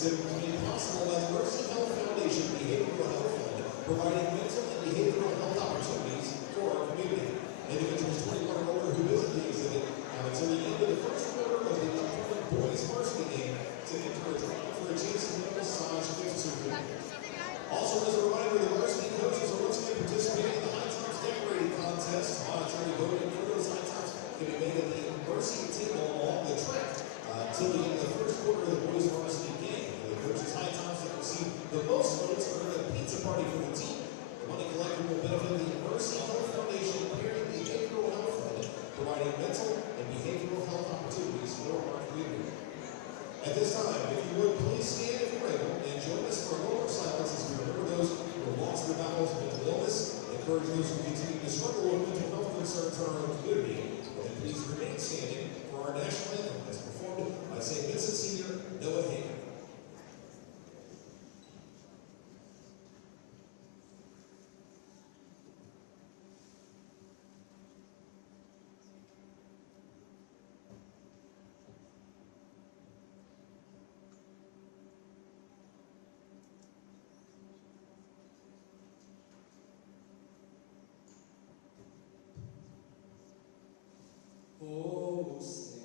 is made possible by the Mercy Health Foundation Behavioral Health Fund, providing mental and behavioral health opportunities for our community. Individuals 21 or older who visit the exhibit have until the end of the first quarter of the upcoming boys varsity game to enter a draw for a chance to win a massage gift certificate. Also, as a reminder, the varsity coaches are looking to participate in the High Tops decorating contest. Monetary voting for those High Tops can be made at the varsity table along the track until the end of the first quarter of the boys varsity game. The coaches' High Tops that receive the most votes are in a pizza party for the team. The money collected will benefit the Mercy Health Foundation Perryville Behavioral Health Fund, providing mental and behavioral health opportunities for our community. At this time, if you would, please stand if you're able and join us for a moment of silence as we remember those who have lost their battles with mental illness and encourage those who continue to struggle with mental health concerns in our own community. And please remain standing for our national anthem as performed by St. Vincent Senior Noah Hager. Oh, say,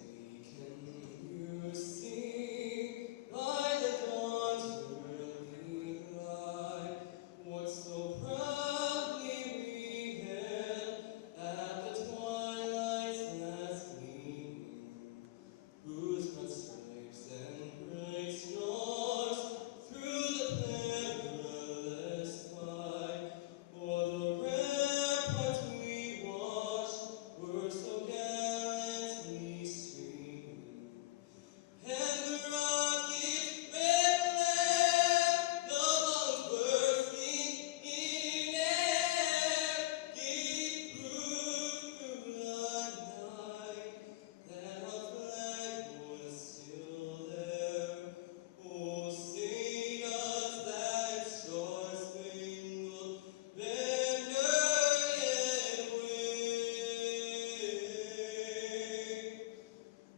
can you see by the dawn's early light what so proudly we hailed at the twilight's last gleaming, whose broad stripes and bright stars through the perilous fight o'er the ramparts we watched were so gallantly streaming, and the rocket red flare, the bombs bursting in air, gave proof through the night that our flag was still there. Oh, say does that star-spangled banner yet wave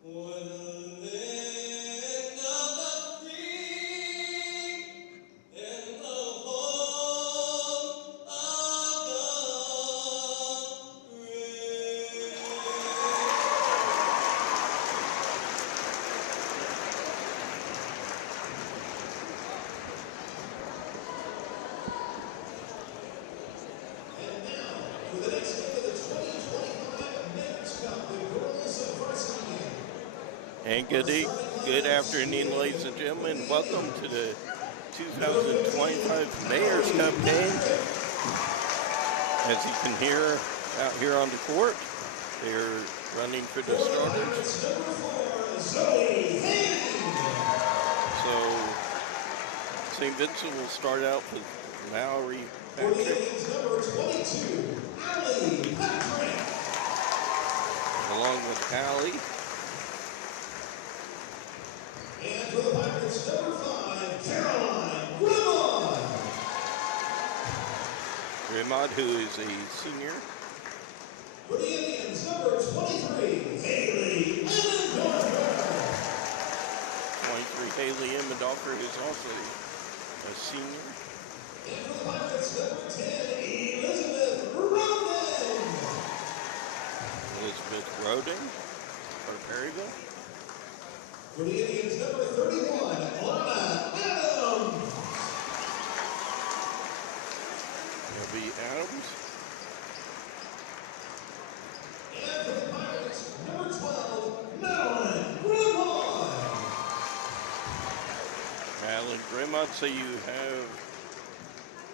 o'er the land of the free and the home of the brave? And now, for the next game of the 2025 Mayor's Cup, the girls varsity game. And good afternoon, ladies and gentlemen. Welcome to the 2025 Mayor's Cup game. As you can hear out here on the court, they're running for the starters. So St. Vincent will start out with Mallory Patrick, along with Allie. And for the Pirates, number 5, Caroline Grimond. Grimond, who is a senior. For the Indians, number 23, Haley Emmendorfer. 23, Haley Emmendorfer, who's also a senior. And for the Pirates, number 10, Elizabeth Roden. Elizabeth Roding for Perryville. For the Indians, number 31, Lana Adams. Abby Adams. And for the Pirates, number 12, Madeline Grimond. Madeline Grimond. So you have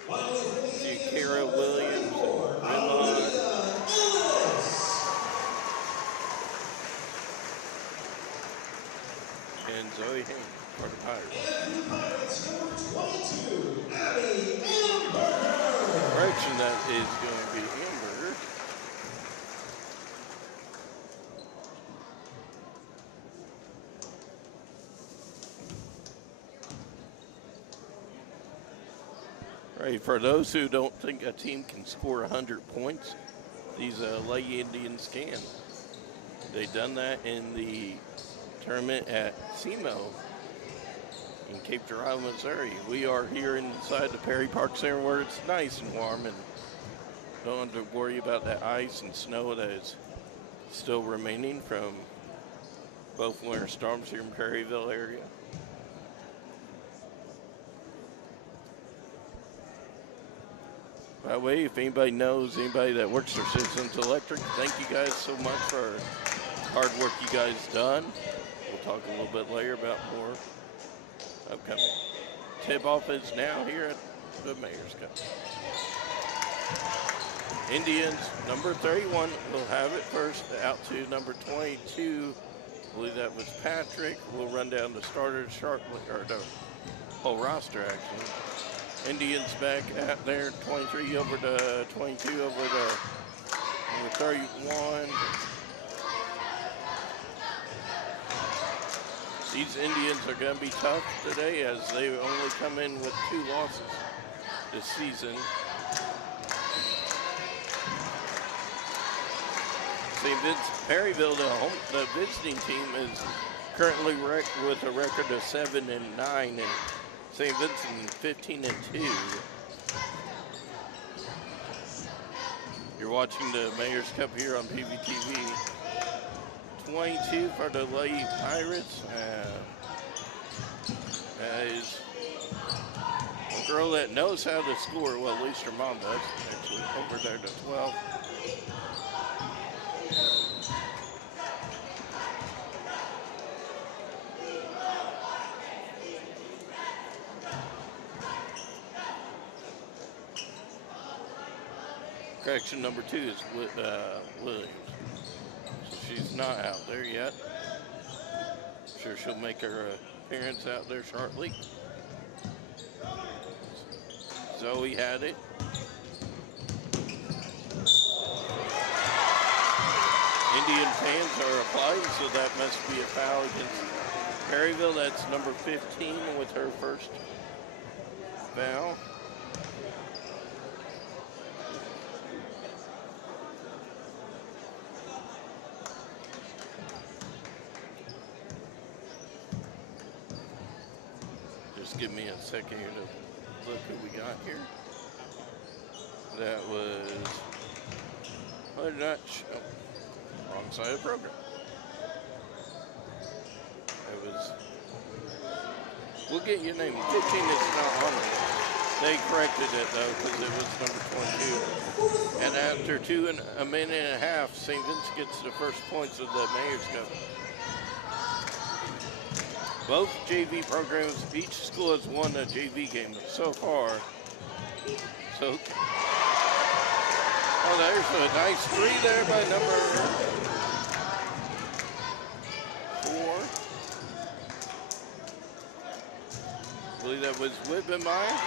Finally, for the Indians, Kara number Williams, 34, Grimond, Aliyah Ellis. and Zoe Hain for the Pirates. And for the Pirates, number 22, Abby Amberger. Correction, that is going to be Hamburger. Right, for those who don't think a team can score 100 points, these Lady Indians can. They've done that in the tournament at SEMO in Cape Girardeau, Missouri. We are here inside the Perry Park Center where it's nice and warm and don't have to worry about that ice and snow that is still remaining from both winter storms here in Perryville area. By the way, if anybody knows anybody that works for Citizens Electric, thank you guys so much for hard work you guys done. We'll talk a little bit later about more upcoming. Tip-off is now here at the Mayor's Cup. Indians, number 31, will have it first, out to number 22. I believe that was Patrick. We'll run down the starters sharply, or the whole roster actually. Indians back at there, 23 over to 22 over to number 31. These Indians are going to be tough today as they only come in with 2 losses this season. St. Vincent Perryville, the visiting team, is currently with a record of 7-9, and St. Vincent 15-2. You're watching the Mayor's Cup here on PVTV. 22 for the Lady Pirates. Is a girl that knows how to score. Well, at least her mom does. Actually, over there to 12. Correction, number 2 is Williams. So she's not out there yet. I'm sure she'll make her appearance out there shortly. Zoe had it. Indian fans are applauding, so that must be a foul against Perryville. That's number 15 with her first foul. Just give me a second here to look who we got here. That was, wrong side of the program. It was, we'll get your name. 15 is not on it. They corrected it though because it was number 22. And after a minute and a half, St. Vincent gets the first points of the Mayor's Cup. Both JV programs, each school has won a JV game so far. So, oh, there's a nice 3 there by number 4. I believe that was Wittenmeyer.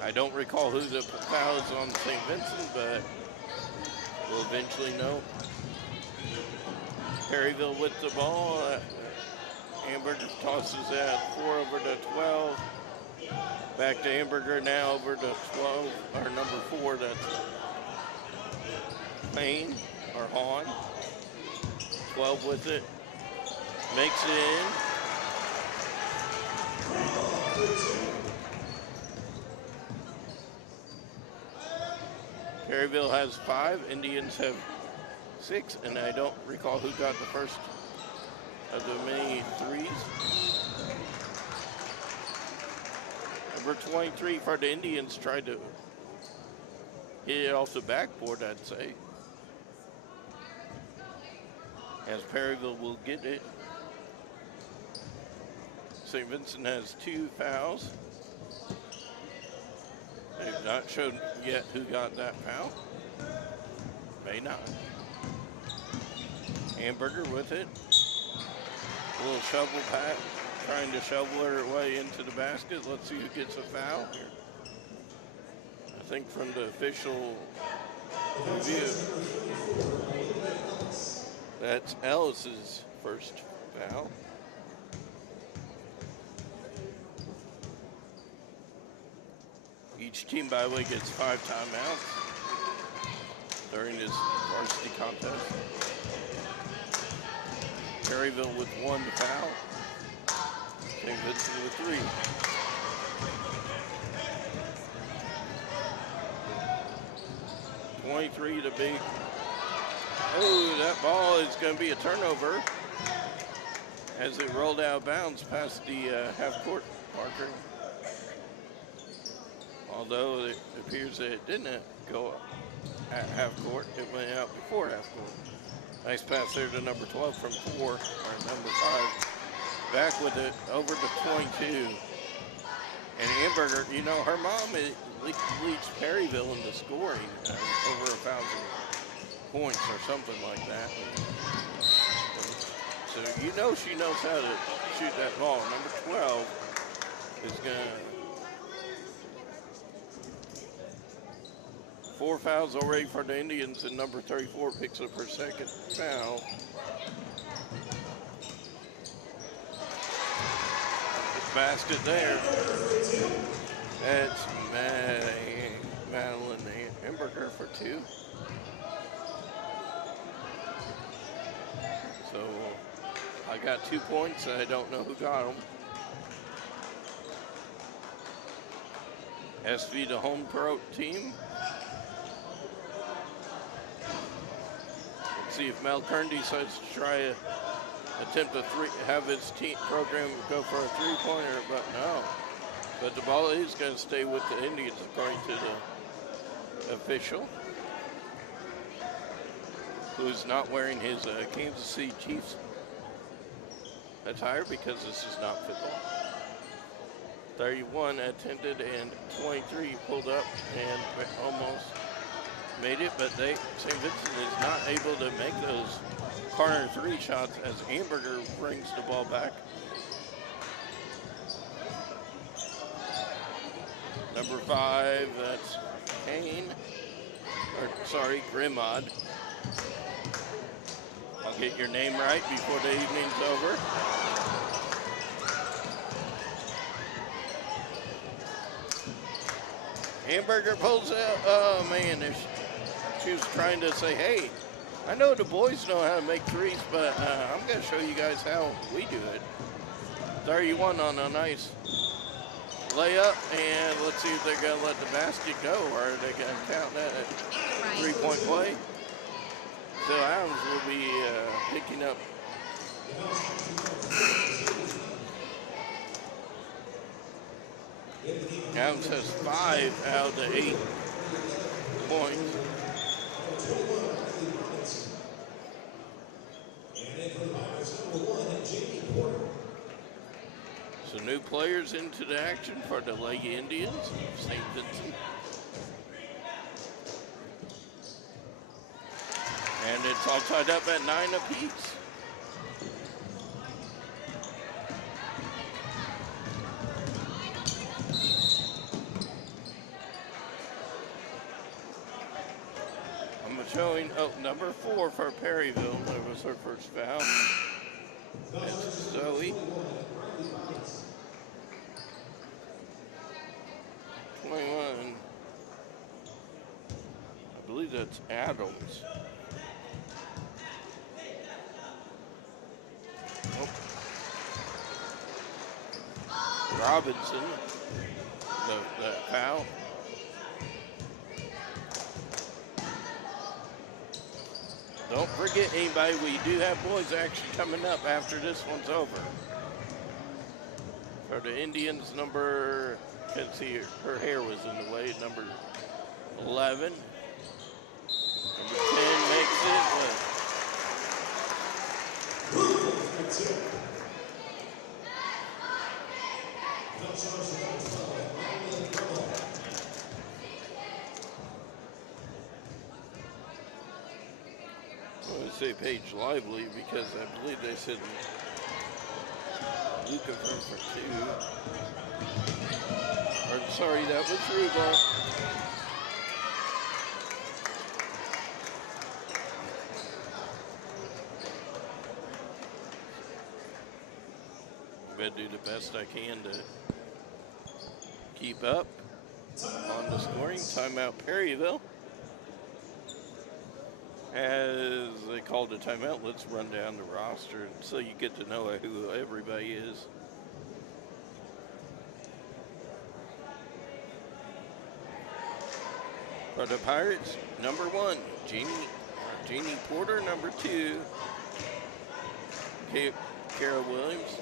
I don't recall who the foul is on St. Vincent, but we'll eventually know. Perryville with the ball. Amberger tosses that 4 over to 12. Back to Amberger now over to 12, or number 4, that's Payne, or Hahn. 12 with it. Makes it in. Perryville has 5, Indians have 6, and I don't recall who got the first of the many 3s. Number 23 for the Indians tried to hit it off the backboard, I'd say. As Perryville will get it. St. Vincent has 2 fouls. They've not shown yet who got that foul. May not. Amberger with it. A little shovel pat, trying to shovel her way into the basket. Let's see who gets a foul here. I think from the official review, that's Ellis's first foul. Each team, by the way, gets 5 timeouts. during this varsity contest. Perryville with 1 foul. St. Vincent with 3. .23 to big. Oh, that ball is going to be a turnover as it rolled out of bounds past the half-court marker. Although it appears that it didn't go at half-court, it went out before half-court. Nice pass there to number 12 from 4, or number 5. Back with it over to 22. And Amberger, you know, her mom leads Perryville in the scoring, over 1,000 points or something like that. So you know she knows how to shoot that ball. Number 12 is going to... 4 fouls already for the Indians, and number 34 picks up her second foul. Basket there. That's Madeline Amberger for 2. So I got 2 points. I don't know who got them. SV, the home pro team. Let's see if Mel Kern decides to try a attempt to have his team program go for a 3-pointer, but no. But the ball is going to stay with the Indians, according to the official, who's not wearing his Kansas City Chiefs attire because this is not football. 31 attempted and 23 pulled up and almost made it, but St. Vincent is not able to make those corner 3 shots as Amberger brings the ball back. Number 5, that's Grimod. I'll get your name right before the evening's over. Amberger pulls out, oh man, she was trying to say, hey, I know the boys know how to make threes, but I'm going to show you guys how we do it. 31 on a nice layup, and let's see if they're going to let the basket go, or are they going to count that at 3-point play? So Adams will be picking up. Adams has 5 out of the 8 points. So new players into the action for the Lady Indians of St. Vincent. And it's all tied up at 9 apiece. I'm showing, number 4 for Perryville. That was her first foul. That's Zoe. 21. I believe that's Adams. Oh. Robinson, the foul. Don't forget anybody, we do have boys action coming up after this one's over. For the Indians, number, can't see her hair was in the way, number 11. Number 10 makes it. I would say Paige Lively because I believe they said Luca for 2. Or sorry, that was Ruba. I'm going to do the best I can to keep up on the scoring. Timeout Perryville. As they called a timeout, let's run down the roster so you get to know who everybody is. For the Pirates, number 1, Jeannie Porter. Number 2, Kara Williams.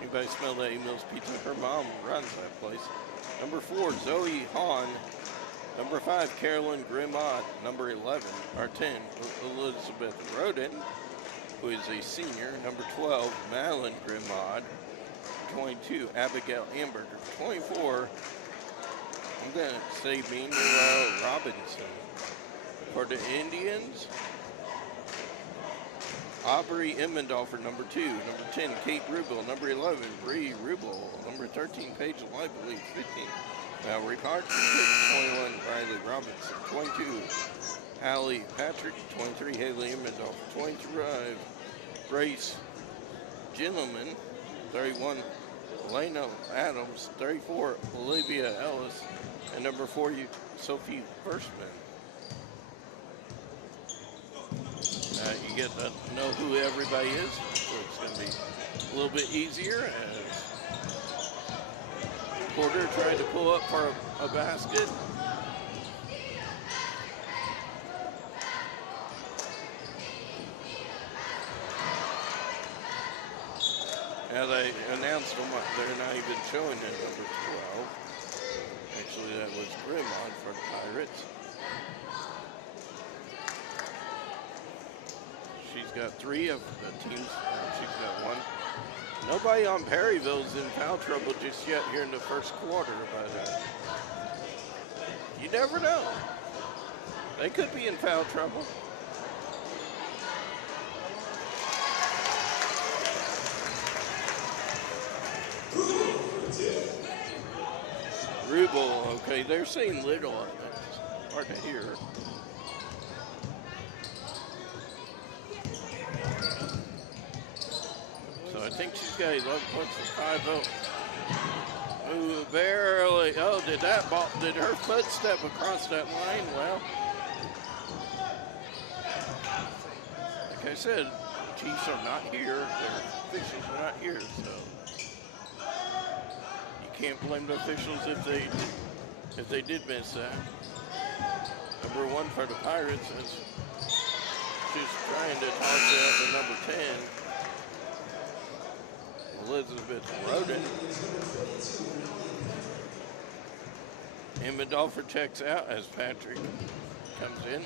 Anybody smell that Emil's Pizza? Her mom runs that place. Number 4, Zoe Hahn. Number 5, Carolyn Grimaud. Number 11, or 10, Elizabeth Roden, who is a senior. Number 12, Madeline Grimaud. 22, Abigail Amberger. 24, I'm going to say Meanwhile Robinson. For the Indians, Aubrey Emmendorfer, number 2. Number 10, Kate Rubel. Number 11, Bree Rubel. Number 13, Paige Lively. 15, Mallory Park. 21, Riley Robinson. 22, Allie Patrick. 23, Haley Emmendorfer. 25, Grace Gentleman. 31, Elena Adams. 34, Olivia Ellis. And number 4, Sophie Firstman. You get to know who everybody is, so it's going to be a little bit easier. As Porter trying to pull up for a basket. As I announced them, they're not even showing it, number 12. Actually, that was Grimond for the Pirates. She's got 3 of the teams. She's got 1. Nobody on Perryville's in foul trouble just yet here in the first quarter, but you never know. They could be in foul trouble. Rubel, okay, they're saying little on it. It's hard to hear. So I think she's got 11 points for 5-0. Ooh, barely. Oh, did her foot step across that line? Well, like I said, Chiefs are not here. Their officials are not here, so can't blame the officials if they did miss that. Number 1 for the Pirates is just trying to toss it up to number 10. Elizabeth Roden. Emmendorfer checks out as Patrick comes in.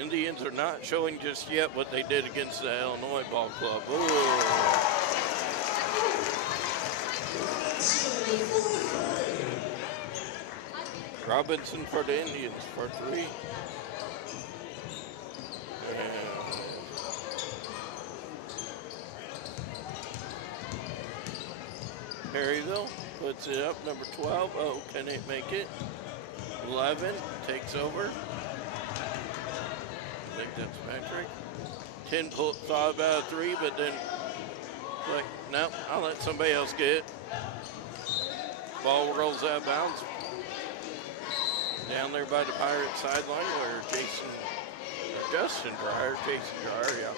Indians are not showing just yet what they did against the Illinois ball club. Ooh. Robinson for the Indians for 3. And Perryville puts it up, number 12. Oh, can it make it? 11 takes over. I think that's Patrick. 10 thought about a 3, but then like, no, I'll let somebody else get it. Ball rolls out of bounds. Down there by the Pirate sideline where Jason Dreyer, yeah.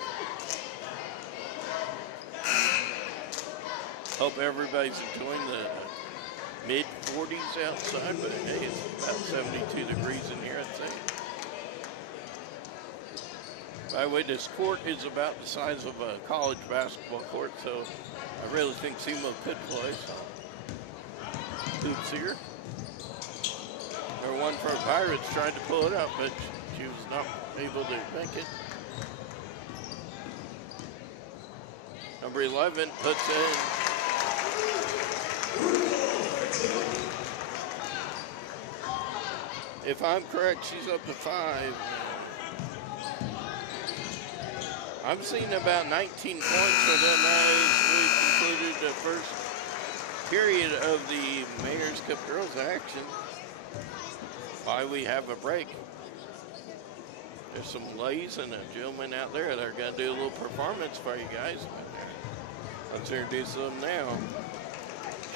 Hope everybody's enjoying the mid-40s outside, but hey, it's about 72 degrees in here, I'd say. By the way, this court is about the size of a college basketball court, so I really think SEMO could play. Hoops here. Number 1 for the Pirates tried to pull it up, but she was not able to make it. Number 11 puts in. If I'm correct, she's up to 5. I'm seeing about 19 points for them as we concluded the first period of the Mayor's Cup Girls action. Why we have a break. There's some ladies and a gentleman out there that are going to do a little performance for you guys. Let's introduce them now.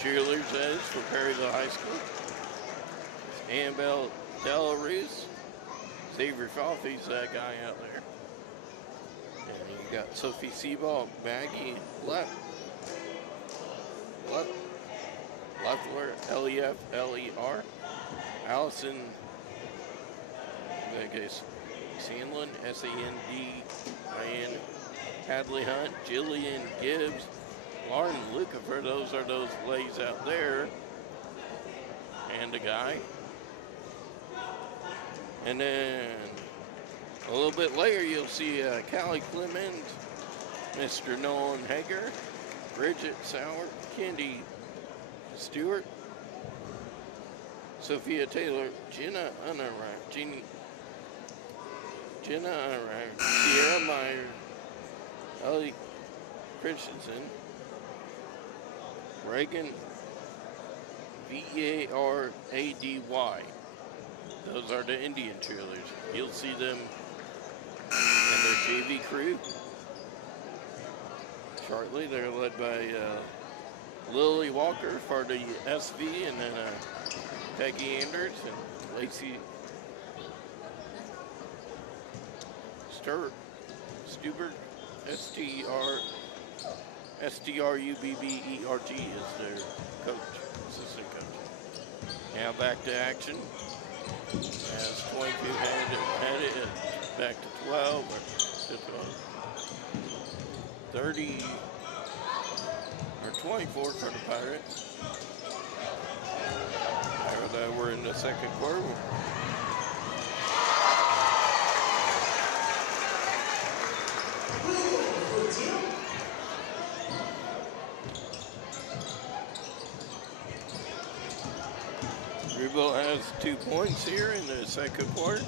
cheerleaders is for Perryville High School. Annabelle Delarose. Xavier Coffey's that guy out there. And you got Sophie Seaball, Maggie Leffler, L-E-F-L-E-R. Allison, I guess, Sandlin, S-A-N-D, Ryan Hadley Hunt, Jillian Gibbs, Lauren Lucifer. Those are those ladies out there. And a guy. And then a little bit later, you'll see Callie Clement, Mr. Nolan Hager, Bridget Sauer, Candy Stewart, Sophia Taylor, Jenna Unarrived, Sierra Meyer, Ellie Christensen, Reagan V-A-R-A-D-Y. Those are the Indian cheerleaders. You'll see them and their JV crew shortly. They're led by Lily Walker for the SV, and then Peggy Anders and Lacey Stubert, S-T-R-U-B-B-E-R-T is their coach, assistant coach. Now back to action. As 22 had it back to 12 or to 30 or 24 for the Pirates. There we're in the second quarter. Perryville has 2 points here in the second quarter.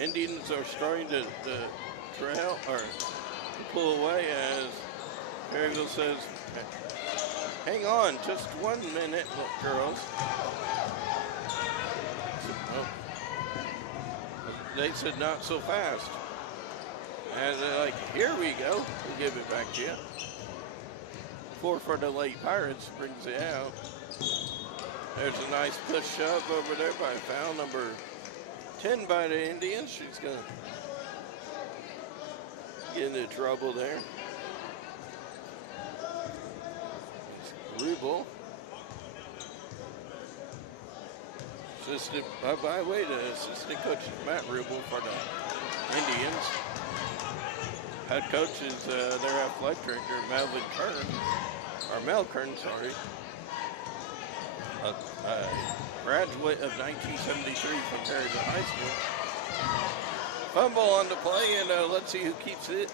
Indians are starting to trail or to pull away as Perryville says, hang on, just 1 minute, girls. They said not so fast. And they're like, here we go. We'll give it back to you. 4 for the late Pirates brings it out. There's a nice push shove over there by foul number 10 by the Indians. She's going to get into trouble there. Rubel. Assistant, by the way, the assistant coach is Matt Rubel for the Indians. Head coach is their athletic director, Melvin Kern, or Mel Kern, sorry. A graduate of 1973 from Perryville High School. Fumble on the play, and let's see who keeps it.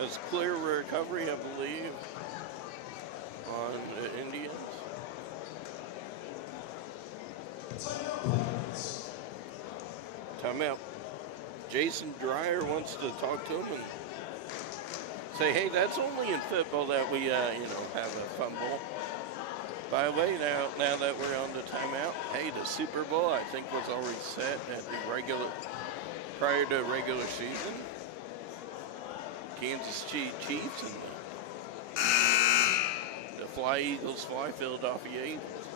It's clear recovery, I believe, on the Indians. Timeout. Jason Dreyer wants to talk to him and say, hey, that's only in football that we, have a fumble. By the way, now that we're on the timeout, hey, the Super Bowl, I think, was already set at the prior to regular season. Kansas Chiefs and the Fly Eagles fly Philadelphia Eagles.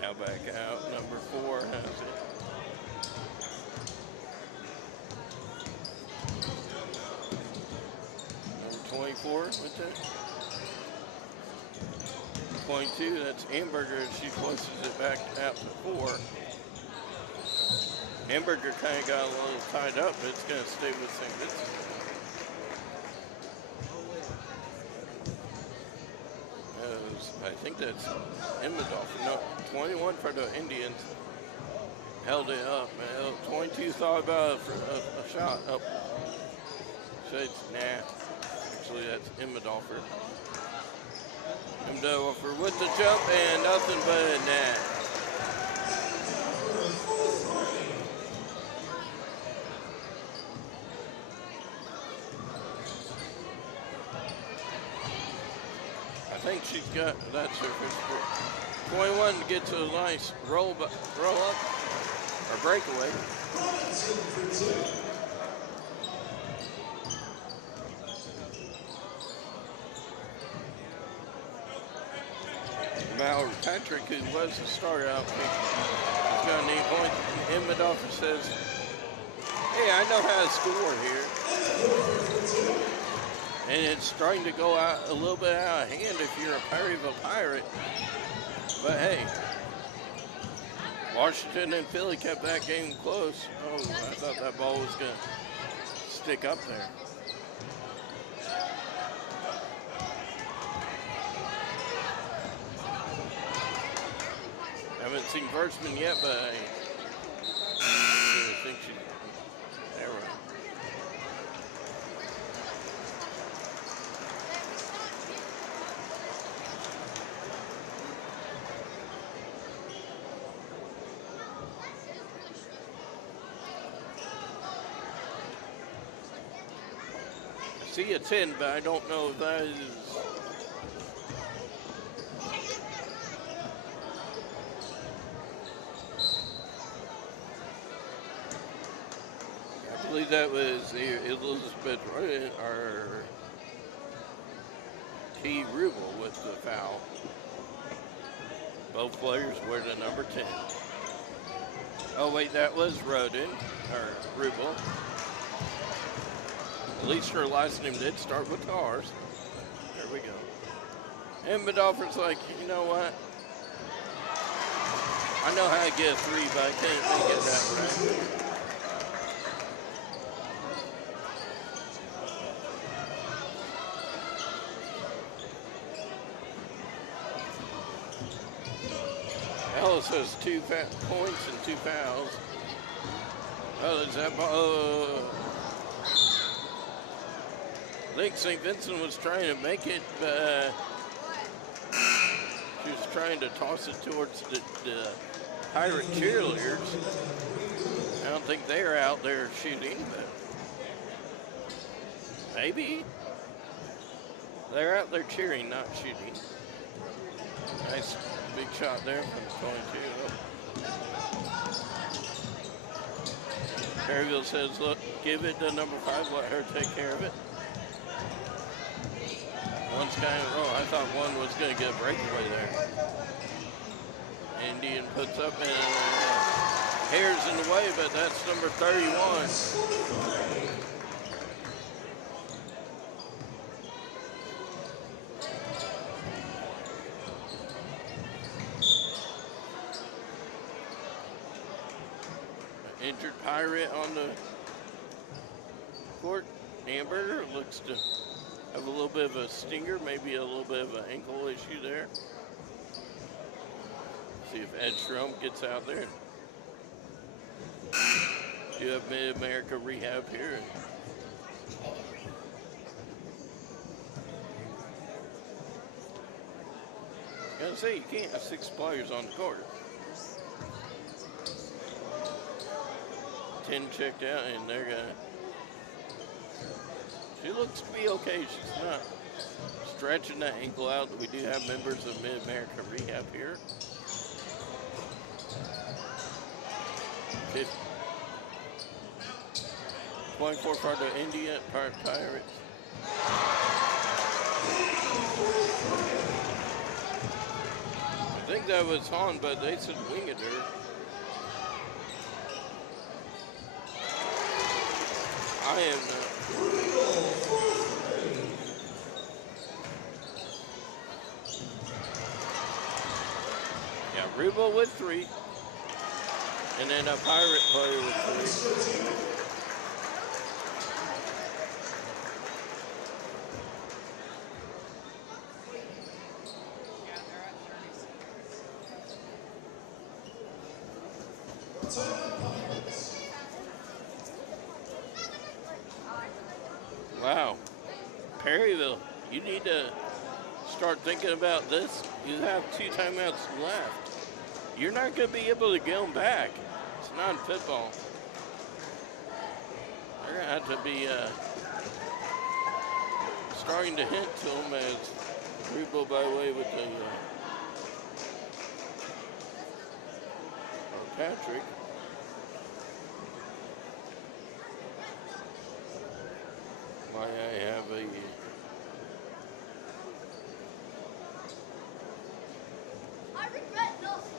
Now back out, number 4 has it. Number 24 with that. 22, that's Hamburger. She flushes it back out to 4. Hamburger kind of got a little tied up, but it's going to stay with St. Vincent. I think that's Emmendorf. No, 21 for the Indians. Held it up. 22 thought about a shot up. Said, nah. Actually, that's Emmendorfer. Emmendorfer with the jump and nothing but a net. think she's got, that's her first. 21 gets a nice roll up or breakaway. Robinson for two. Mallory Patrick, who was the starter out, has got an 8 point. Emmett Offer says, hey, I know how to score here. And it's starting to go out a little bit out of hand if you're a Perryville Pirate. But hey, Washington and Philly kept that game close. Oh, I thought that ball was going to stick up there. Haven't seen Vertsman yet, but I think she's there. I see a 10, but I don't know if that is. I believe that was Elizabeth or T. Rubel with the foul. Both players wear the number 10. Oh wait, that was Rodin or Rubel. At least her last name did start with ours. There we go. And Bedolfer's like, you know what? I know how to get a 3, but I can't get that right. Ellis has 2 points and 2 fouls. Oh, is that I think St. Vincent was trying to make it, but she was trying to toss it towards the Pirate cheerleaders. I don't think they're out there shooting, but maybe. They're out there cheering, not shooting. Nice big shot there from 22. Perryville says, look, give it to number 5, let her take care of it. One's kind of, oh, I thought one was going to get a breakaway there. Indian puts up and hair's in the way, but that's number 31. Injured Pirate on the court. Hamburger looks to have a little bit of a stinger, maybe a little bit of an ankle issue there. See if Edstrom gets out there. You have Mid-America Rehab here. I gotta say, you can't have 6 players on the court. 10 checked out, and they're gonna. She looks to be okay. She's not stretching that ankle out. We do have members of Mid-America Rehab here. 24 for the India Pirates. I think that was Han, but they said wing it her. I am not. Yeah, Rubel with 3. And then a Pirate player with 3. Wow. Perryville, you need to start thinking about this. You have 2 timeouts left. You're not going to be able to get them back. It's not football. They're going to have to be starting to hint to them as Perryville by way with the Patrick. Why I have a I regret nothing.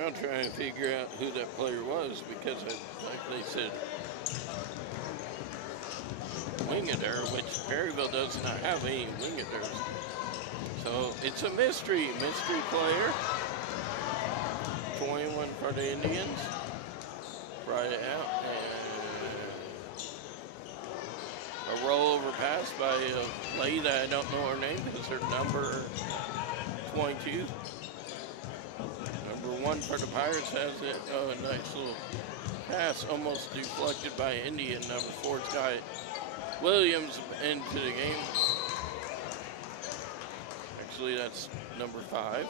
I'm trying to figure out who that player was because, like they said, Wingader, which Perryville does not have any Wingaders. So it's a mystery player. 21 for the Indians. Right out and a rollover pass by a lady that I don't know her name because her number 22. Number 1 for the Pirates has it. Oh, a nice little pass, almost deflected by Indian. Number 4's got Williams into the game. Actually, that's number 5.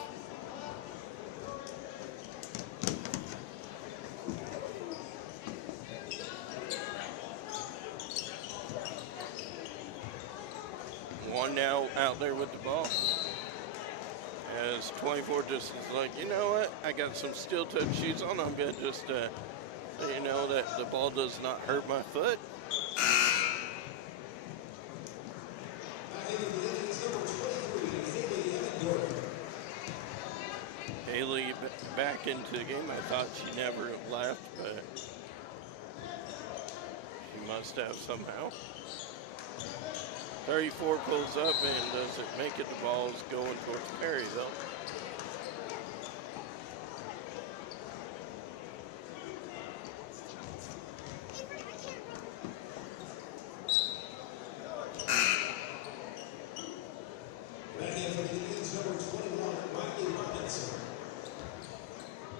One now out there with the ball. As 24 just is like, you know what? I got some steel-toed shoes on. I'm going to just let you know that the ball does not hurt my foot. Haley back into the game. I thought she never left, but she must have somehow. 34 pulls up and doesn't make it. The ball's going towards Perryville.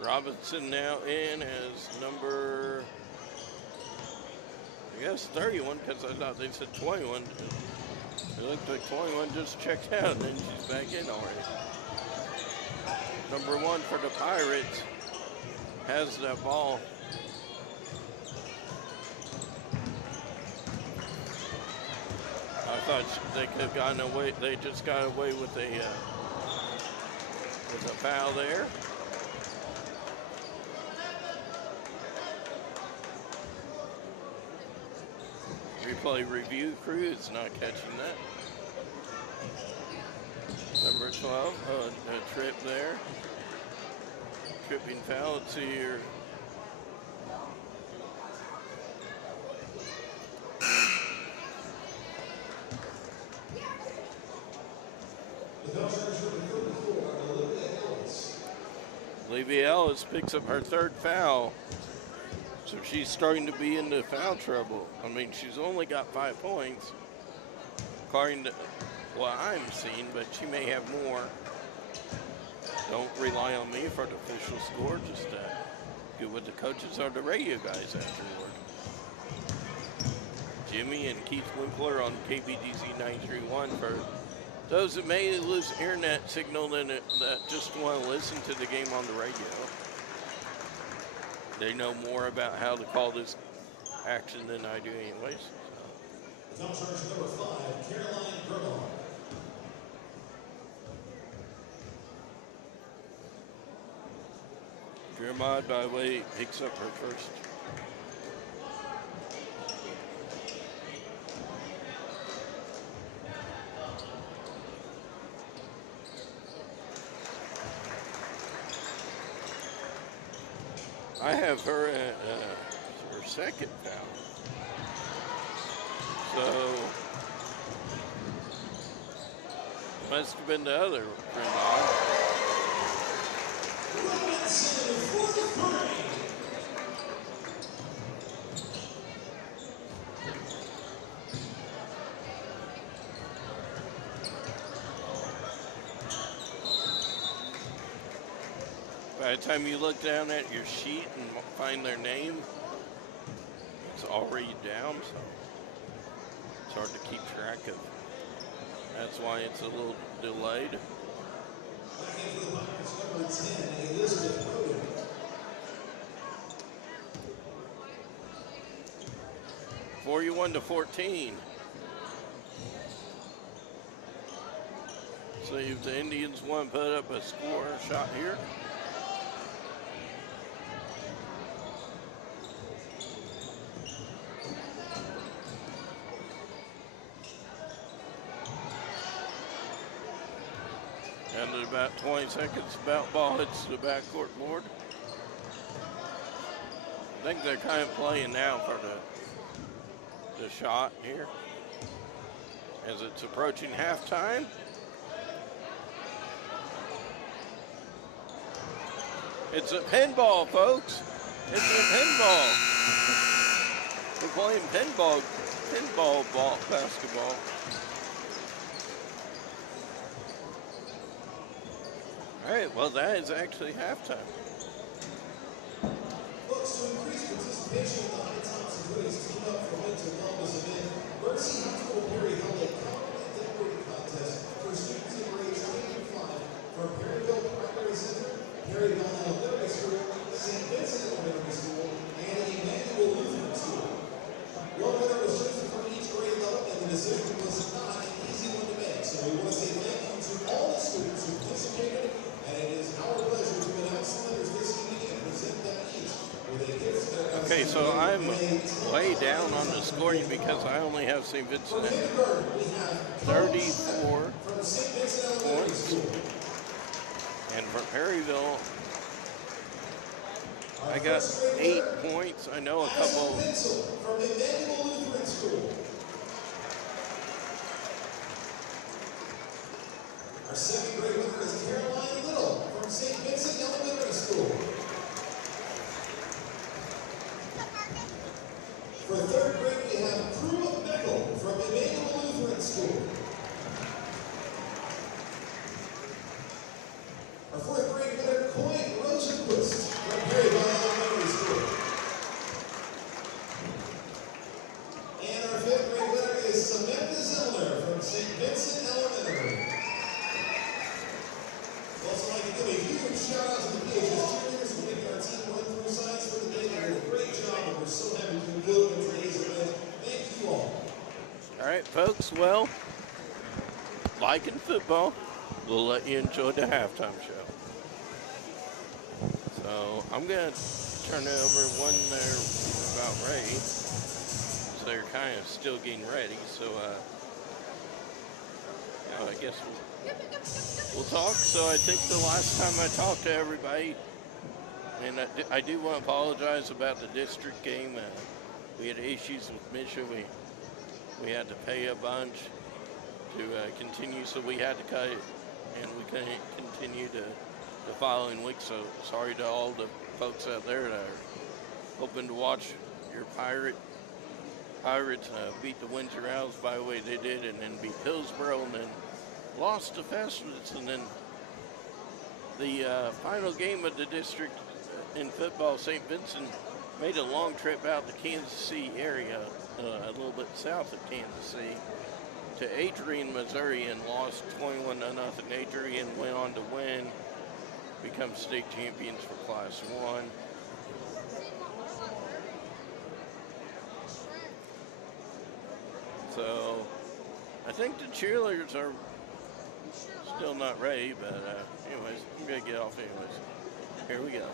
Robinson now in as number, I guess 31, because I thought they said 21. It looked like 21 just checked out, and then she's back in already. Number 1 for the Pirates has that ball. I thought they could have gotten away. They just got away with a foul there. Replay review crew is not catching that. Number 12, a trip there. Tripping foul. Let's see here. Olivia Ellis picks up her 3rd foul. So she's starting to be into foul trouble. I mean, she's only got 5 points, according to what I'm seeing, but she may have more. Don't rely on me for the official score. Just get with the coaches or the radio guys afterward. Jimmy and Keith Winkler on KBDZ 931 for those that may lose internet signal and that just want to listen to the game on the radio. They know more about how to call this action than I do anyways. Foul charge number 5, Caroline Grimald. Grimald, by the way, picks up her first. I have her at her 2nd foul. So, must have been the other Grimald. Robinson for the three. By the time you look down at your sheet and find their name, it's already down, so it's hard to keep track of. That's why it's a little delayed. Number 10, Elizabeth Roden. 41-14. So if the Indians want to put up a score shot here. And at about 20 seconds, ball hits the backcourt board. I think they're kind of playing now for the shot here as it's approaching halftime. It's a pinball, folks. It's a pinball. We're playing pinball basketball. All right, well, that is actually halftime. Folks, to increase participation in the High Thompson Race Team Up for Mental Wellness event, Mercy Hospital Perry held a compliment decorating contest for students in grades 3 through 5 from Perryville Primary Center, Perryville Elementary School, St. Vincent Elementary School, and Emmanuel Lutheran School. One winner was chosen from each grade level, and the decision was not an easy one to make. So we want to say thank you to all the students who participated, and it is our pleasure to announce the winners this evening and present them each with a gift. Okay, so I'm way down on the scoring because I only have St. Vincent at 34 points. And for Perryville, I got 8 points. I know a couple. From Emmanuel Lutheran School. Our second grade winner is Caroline Little from St. Vincent Elementary School. For third grade, we have Prue Meckel from Emmanuel Lutheran School. Our fourth grade winner, Coy Rosenquist from Perryville Elementary School. And our fifth grade winner is Samantha Zellner from St. Vincent Elementary. We'd also like to give a huge shout out to the PHS cheerleaders who made our team run through science for the day. They did a great job, and we're so happy to include them in today's event. Thank you all. All right, folks, well, like in football, we'll let you enjoy the halftime show. So I'm going to turn it over when they're about ready. So they're kind of still getting ready. So I guess we'll talk. So I think the last time I talked to everybody, and I do want to apologize about the district game. We had issues with Misha. We had to pay a bunch to continue, so we had to cut it, and we couldn't continue the following week. So sorry to all the folks out there that are hoping to watch your Pirates beat the Windsor Owls by the way they did, and then beat Hillsborough, and then lost to Festus, and then the final game of the district in football, St. Vincent made a long trip out to Kansas City area, a little bit south of Kansas City, to Adrian, Missouri, and lost 21-0. Adrian went on to win, become state champions for Class 1. So I think the cheerleaders are still not ready, but anyways, I'm going to get off anyways. Here we go.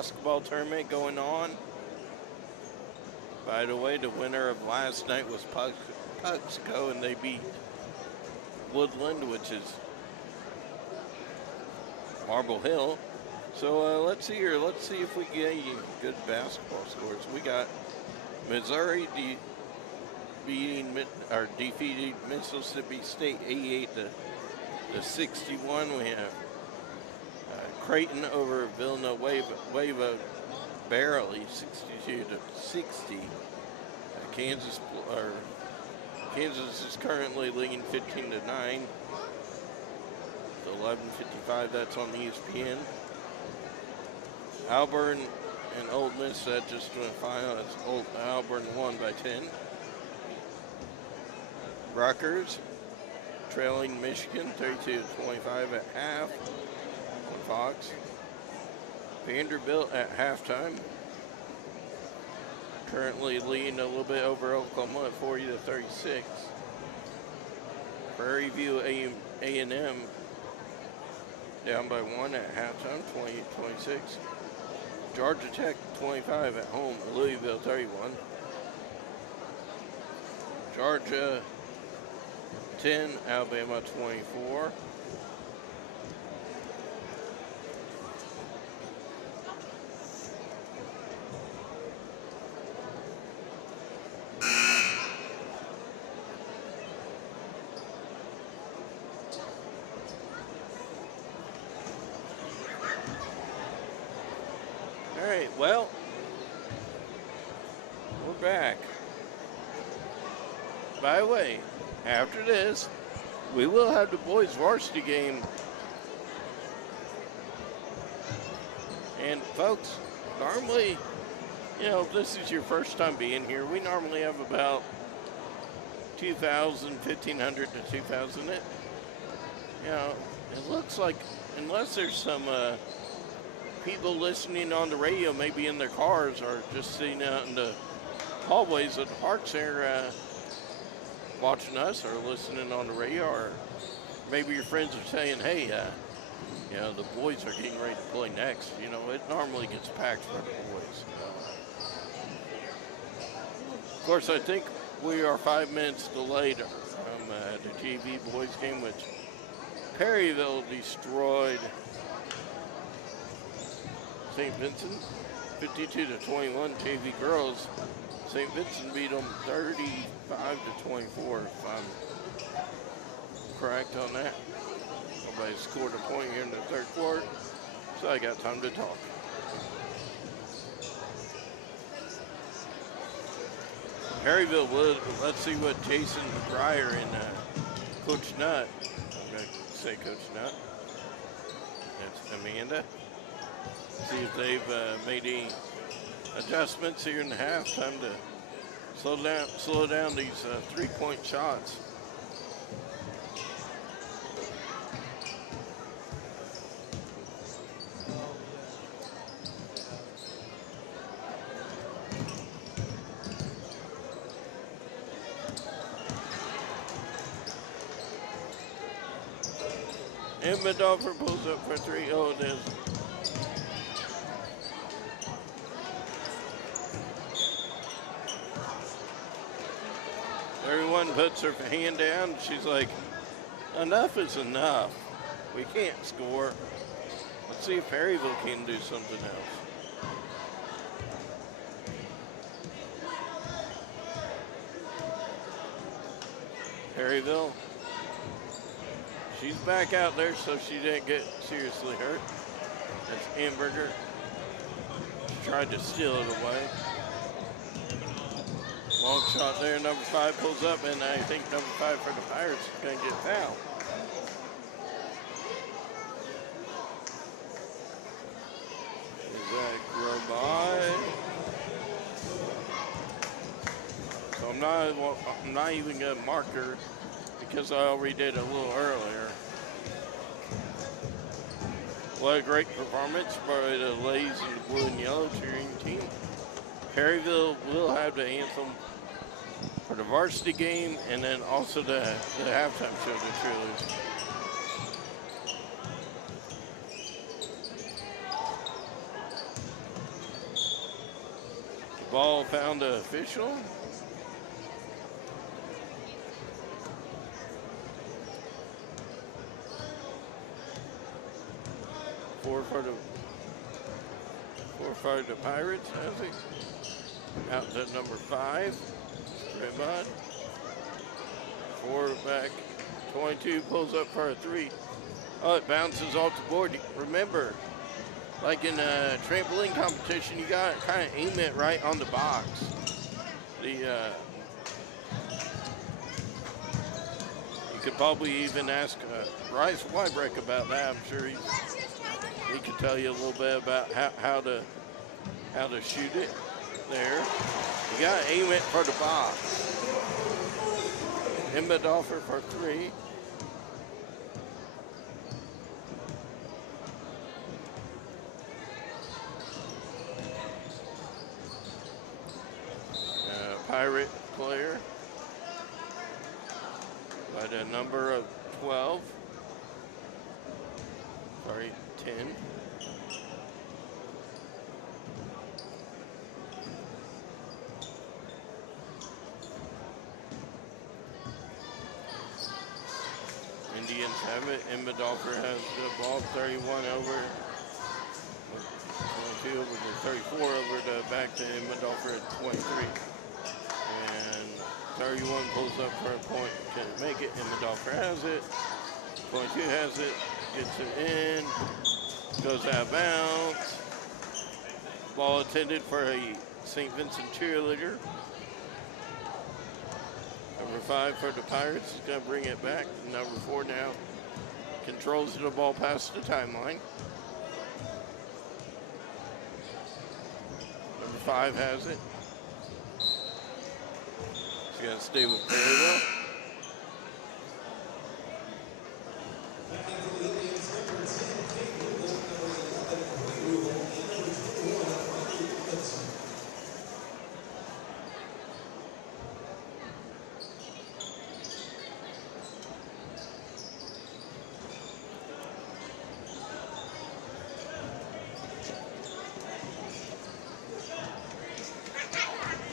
basketball tournament going on. By the way, the winner of last night was Puxco, and they beat Woodland, which is Marble Hill. So let's see here. Let's see if we get any good basketball scores. We got Missouri defeated Mississippi State 88 to 61. We have Creighton over Villanueva barely 62 to 60. Kansas is currently leading 15 to 9. 11:55. That's on ESPN. Auburn and Old Miss that just went final. That's Auburn won by 10. Rutgers trailing Michigan 32-25 at half on Fox. Vanderbilt at halftime currently leading a little bit over Oklahoma at 40-36. Prairie View A&M down by 1 at halftime, 28-26. Georgia Tech 25 at home, Louisville 31. Georgia 10, Alabama 24. All right, well, we're back. By the way, after this, we will have the boys varsity game. And folks, normally, if this is your first time being here, we normally have about 2,000, 1,500 to 2,000. It looks like, unless there's some people listening on the radio, maybe in their cars or just sitting out in the hallways of the parks there, watching us or listening on the radio, or maybe your friends are saying, hey, the boys are getting ready to play next. It normally gets packed for the boys. Of course, I think we are 5 minutes delayed from the JV boys game, which Perryville destroyed St. Vincent 52-21. JV girls, St. Vincent beat them 35-24, if I'm correct on that. Nobody scored a point here in the third quarter, so I got time to talk. Perryville would. Let's see what Jason McGuire and Coach Nutt, I'm going to say Coach Nutt, that's Amanda, see if they've made any adjustments here in the halftime to slow down these three-point shots. And Medoffer pulls up for three. Oh, it is. Everyone puts her hand down. She's like, enough is enough. We can't score. Let's see if Perryville can do something else. Perryville. She's back out there so she didn't get seriously hurt. That's Amberger. She tried to steal it away. Long shot there, number 5 pulls up, and I think number 5 for the Pirates is going to get fouled. Is that Grobot? So I'm not even going to mark her because I already did a little earlier. What a great performance by the ladies in the blue and yellow cheering team. Perryville will have the anthem for the varsity game and then also the halftime show, the cheerleaders. Ball found the official. Four for the Pirates, has he? Out to number 5, Raymond. 4 back, 22 pulls up for a 3. Oh, it bounces off the board. Remember, like in a trampoline competition, you got to kind of aim it right on the box. You could probably even ask Bryce Wybrick about that. I'm sure he could tell you a little bit about how to shoot it there. You got to aim it for the box. Emmendorfer for 3. Pirate player by the number of 12. Sorry, 10. Indians have it. Emmendorfer has the ball. 31 over. 22 over to 34 over to back to Emmendorfer at 23. And 31 pulls up for a point. Can't make it. Emmendorfer has it. 22 has it. Gets it in. Goes out of bounds. Ball intended for a St. Vincent cheerleader. Number 5 for the Pirates is going to bring it back. Number 4 now controls the ball past the timeline. Number 5 has it. He's going to stay with Perryville.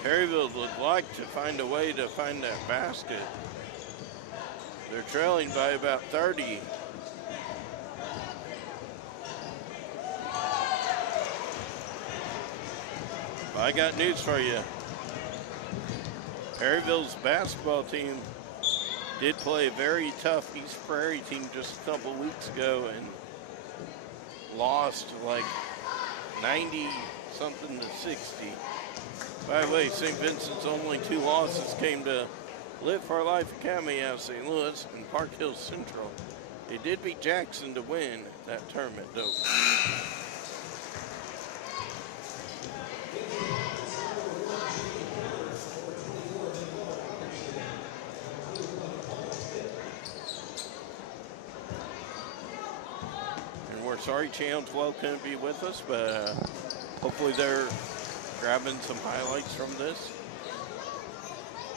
Perryville would like to find a way to find that basket. They're trailing by about 30. But I got news for you. Perryville's basketball team did play a very tough East Prairie team just a couple weeks ago and lost like 90-something to 60. By the way, St. Vincent's only 2 losses came to Live for Life Academy out of St. Louis and Park Hill Central. They did beat Jackson to win that tournament, though. And we're sorry Channel 12 couldn't be with us, but hopefully they're grabbing some highlights from this.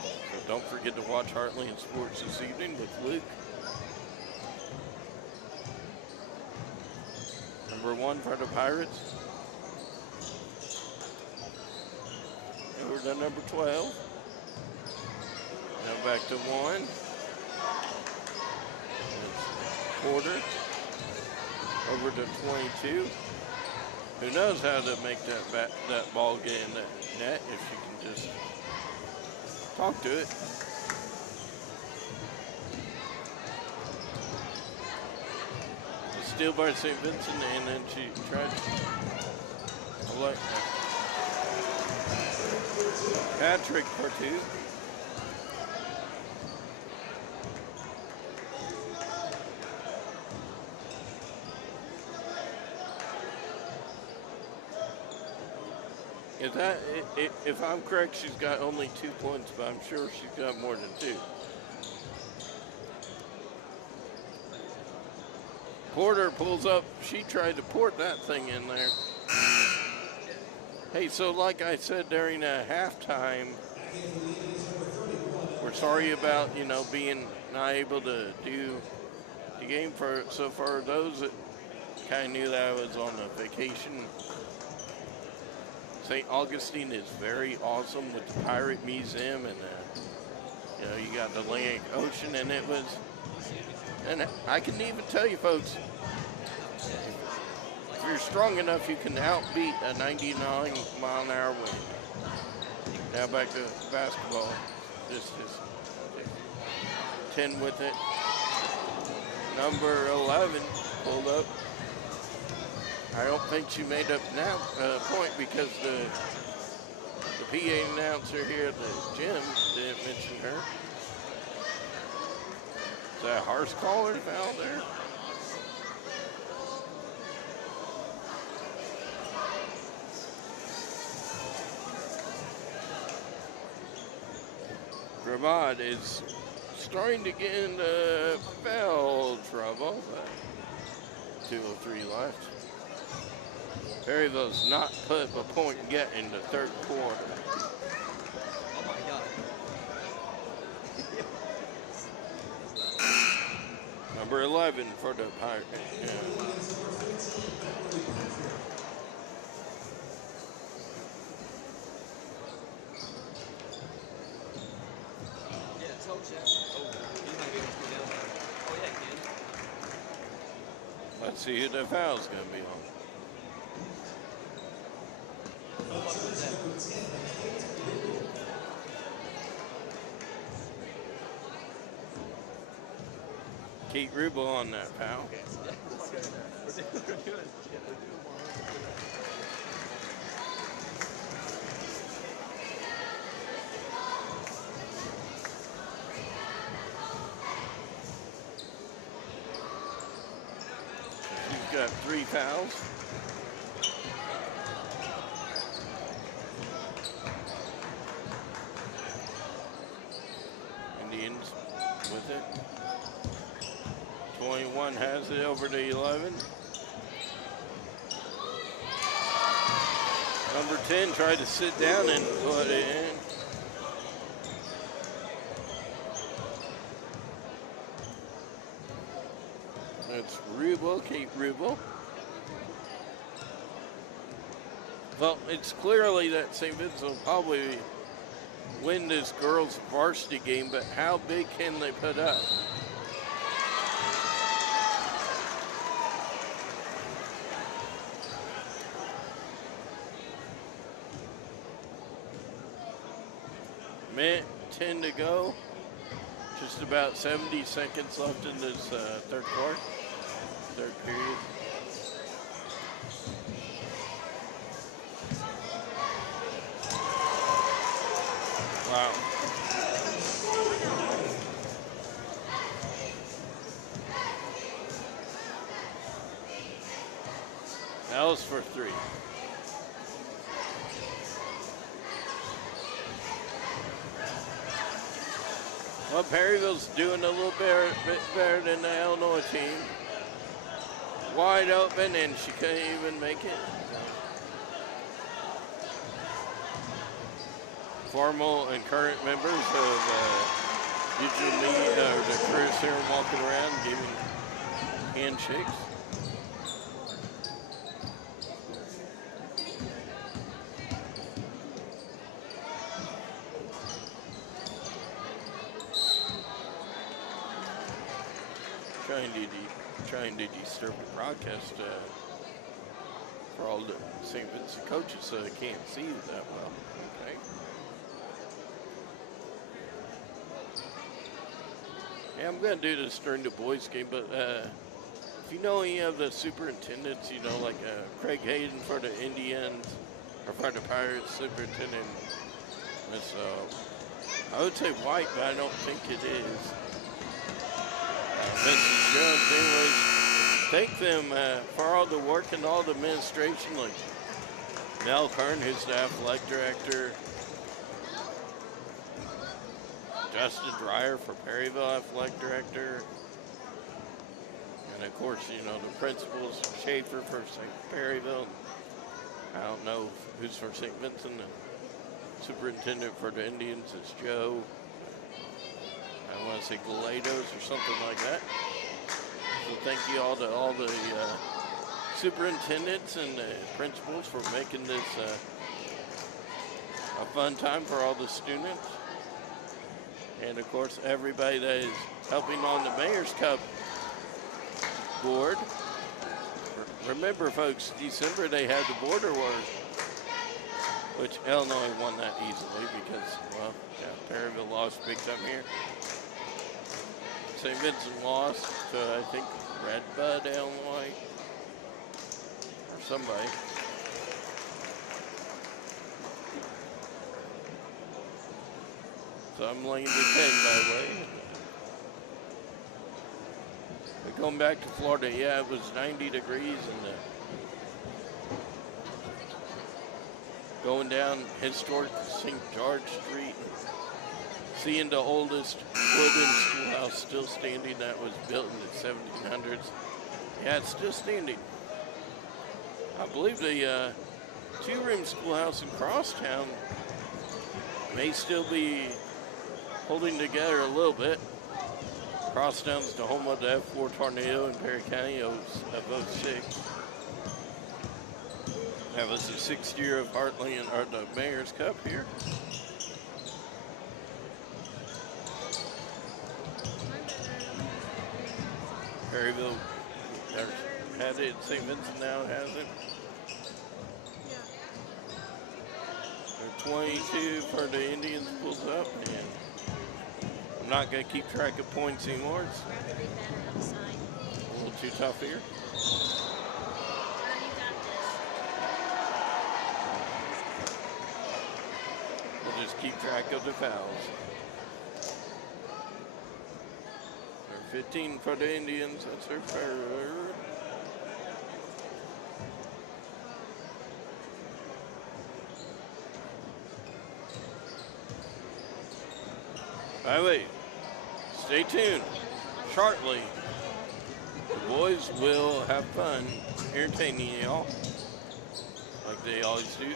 So don't forget to watch Heartland Sports this evening with Luke. Number 1 for the Pirates. Over to number 12. Now back to 1. That's Porter. Over to 22. Who knows how to make that ball get in the net if she can just talk to it. A steal by St. Vincent, and then she tried. Patrick for 2. If I'm correct, she's got only 2 points, but I'm sure she's got more than 2. Porter pulls up. She tried to port that thing in there. Hey, so like I said during halftime, we're sorry about, being not able to do the game for those that kind of knew that I was on a vacation St. Augustine is very awesome with the Pirate Museum, and you know, you got the Atlantic Ocean, and it was. And I can even tell you, folks, if you're strong enough, you can outbeat a 99-mile-an-hour wind. Now back to basketball. This is 10 with it. Number 11 pulled up. I don't think she made up now point because the PA announcer here at the gym didn't mention her. Is that a horse collar foul there? Gramad is starting to get into foul trouble, but 2:03 left. Perryville's not put a point yet in the third quarter. Oh my God. Number 11 for the Pirates. Yeah. Let's see who the foul's going to be on. Kate Rubel on that foul. She's got 3 fouls. Indians with it. 21 has it over to 11. Number 10 tried to sit down and put it in. It's Rubel, Kate Rubel. Well, it's clearly that St. Vincent will probably win this girls' varsity game, but how big can they put up? Minute 10 to go. Just about 70 seconds left in this third quarter, third period. Wow. That was for 3. Well, Perryville's doing a little bit better than the Illinois team. Wide open, and she couldn't even make it. Formal and current members of digital media, or the crews here walking around giving handshakes. Trying to disturb the broadcast for all the St. Vincent coaches so they can't see you that well. Okay. Yeah, I'm going to do this during the boys' game, but if you know any of the superintendents, you know, like Craig Hayden for the Indians, or for the Pirates superintendent, Miss, I would say White, but I don't think it is. Mrs. Jones, anyways, thank them for all the work and all the administration, like Mel Kern, who's the athletic director, Justin Dreyer for Perryville athletic director, and of course, you know, the principals, Schaefer for St. Perryville. I don't know who's for St. Vincent. The superintendent for the Indians is Joe. I want to say Galados or something like that. So thank you all the superintendents and the principals for making this a fun time for all the students. And of course, everybody that is helping on the Mayor's Cup board. Remember, folks, December they had the border wars, which Illinois won that easily because, well, yeah, Perryville lost big time here. St. Vincent lost to, I think, Red Bud, Illinois, or somebody. So I'm laying the 10, by the way. But going back to Florida, yeah, it was 90 degrees and going down historic St. George Street, seeing the oldest wooden schoolhouse still standing that was built in the 1700s. Yeah, it's still standing. I believe the two-room schoolhouse in Crosstown may still be holding together a little bit. Crosstown's the home of the F4 tornado in Perry County of 06. That was the 6th year of Heartland, or the Mayor's Cup here. Perryville never had it. St. Vincent now has it. They're 22 for the Indians pulls up, and I'm not going to keep track of points anymore. It's a little too tough here. We'll just keep track of the fouls. 15 for the Indians, that's their fair. By the way, stay tuned. Shortly, the boys will have fun entertaining y'all, like they always do.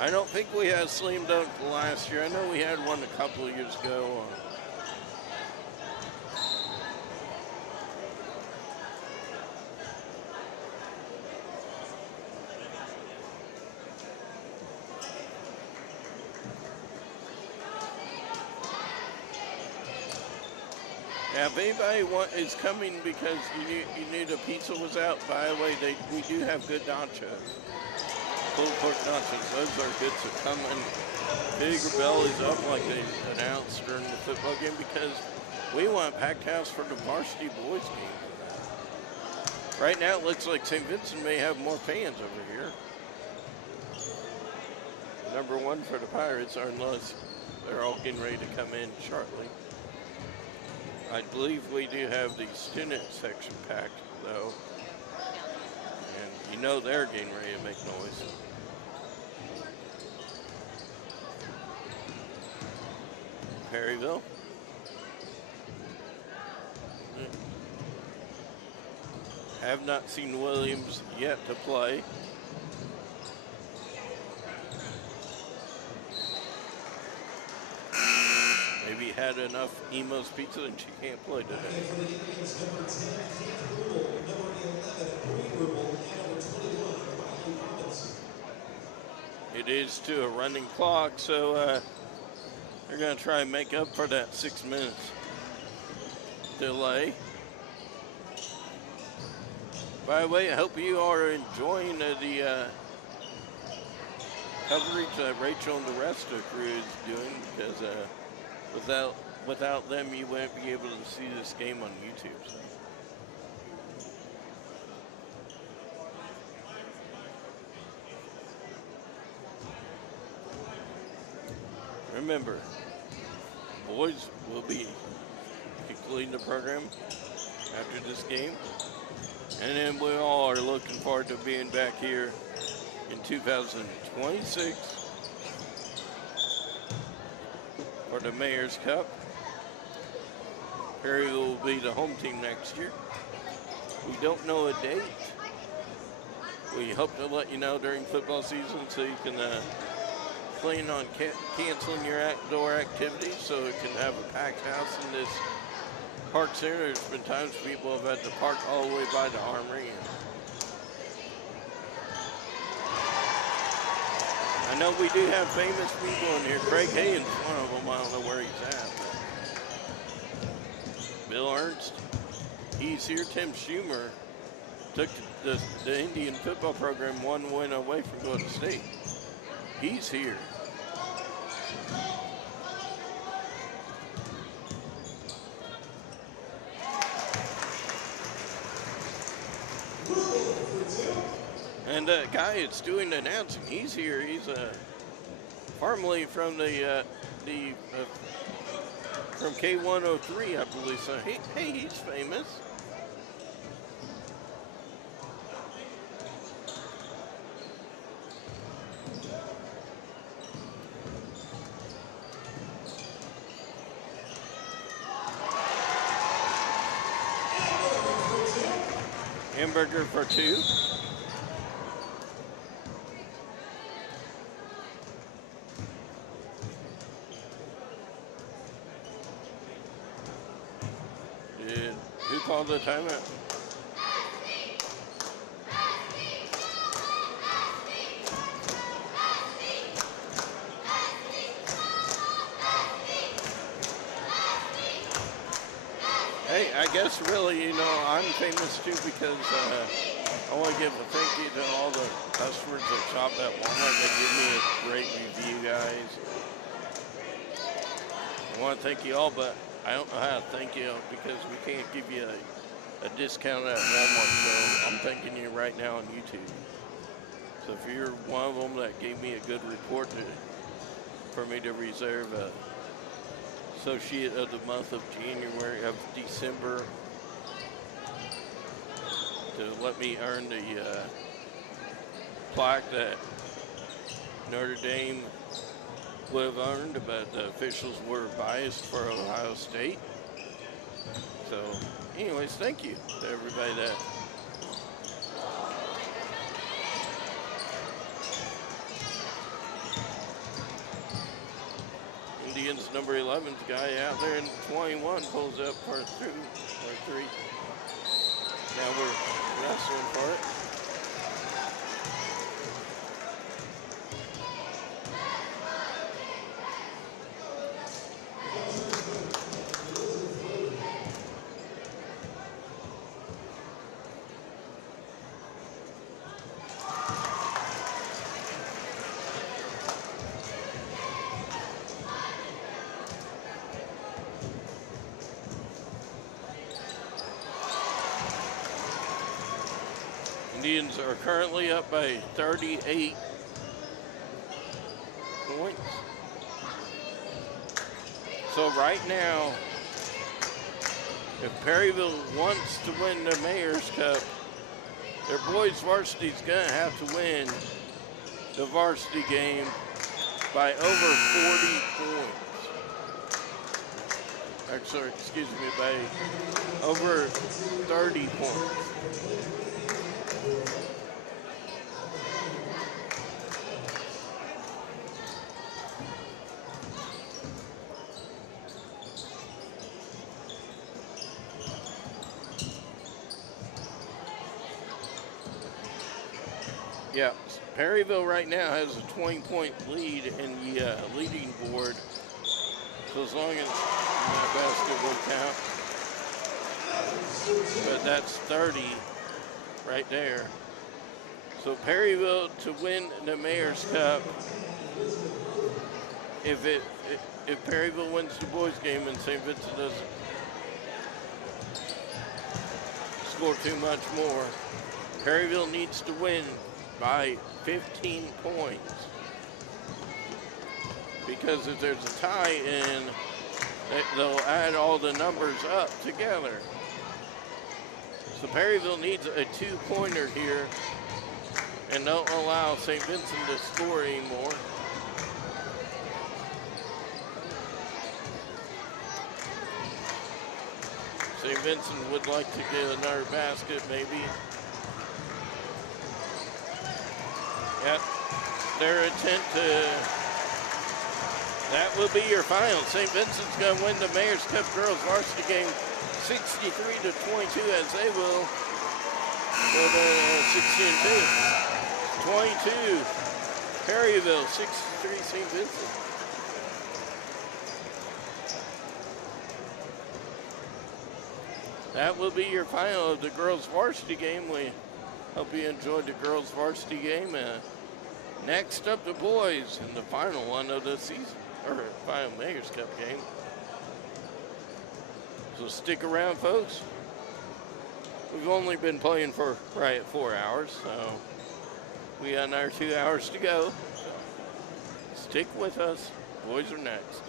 I don't think we had a slam dunk last year. I know we had one a couple of years ago. Now, if anybody is coming because you knew the pizza was out, by the way, we do have good nachos. Pulled pork nachos, those are good. So come and big your bellies up like they announced during the football game because we want a packed house for the varsity boys game. Right now, it looks like St. Vincent may have more fans over here. Number one for the Pirates, unless they're all getting ready to come in shortly. I believe we do have the student section packed, though. And you know they're getting ready to make noise. Perryville. Have not seen Williams yet to play. Maybe had enough Emo's pizza and she can't play today. It is to a running clock, so they're going to try and make up for that 6 minutes delay. By the way, I hope you are enjoying the coverage that Rachel and the rest of the crew is doing, because without them, you wouldn't be able to see this game on YouTube. So. Remember, boys will be concluding the program after this game. And then we all are looking forward to being back here in 2026 for the Mayor's Cup. Perryville will be the home team next year. We don't know a date. We hope to let you know during football season so you can plan on canceling your outdoor activities so it can have a packed house in this park center. There's been times people have had to park all the way by the Armory. I I know we do have famous people in here. Craig Hayden's one of them. I don't know where he's at. Bill Ernst, he's here. Tim Schumer took the Indian football program one win away from going to state. He's here. And the guy that's doing the announcing, he's here. He's formerly from from K103, I believe. So hey, he's famous. Hamburger for 2. Who called the timeout? Hey, I guess really, you know, I'm famous too because I want to give a thank you to all the customers that shop at Walmart that give me a great review, guys. I want to thank you all, but I don't know how to thank you because we can't give you a discount at Walmart, so I'm thanking you right now on YouTube. So if you're one of them that gave me a good report for me to reserve Associate of the month of January, of December, to let me earn the plaque that Notre Dame would have earned, but the officials were biased for Ohio State. So anyways, thank you to everybody that Indians number 11's guy out there in 21 pulls up for 3. Now we're wrestling for it. Indians are currently up by 38 points. So right now, if Perryville wants to win the Mayor's Cup, their boys varsity's gonna have to win the varsity game by over 40 points. Actually, excuse me, by over 30 points. Yeah, Perryville right now has a 20-point lead in the leading board. So as long as that basket will count. But that's 30 right there. So Perryville to win the Mayor's Cup, if Perryville wins the boys game and St. Vincent doesn't score too much more, Perryville needs to win by 15 points. Because if there's a tie in, they'll add all the numbers up together. So Perryville needs a 2-pointer here and don't allow St. Vincent to score anymore. St. Vincent would like to get another basket maybe. Yep, their intent to, that will be your final. St. Vincent's gonna win the Mayor's Cup girls varsity game 63-22 as they will go to 16-2. 22 Perryville, 63 St. Vincent. That will be your final of the girls varsity game. We hope you enjoyed the girls varsity game. Next up, the boys in the final one of the season, or final Mayor's Cup game. So stick around, folks. We've only been playing for right at 4 hours, so we got another 2 hours to go. So stick with us. Boys are next.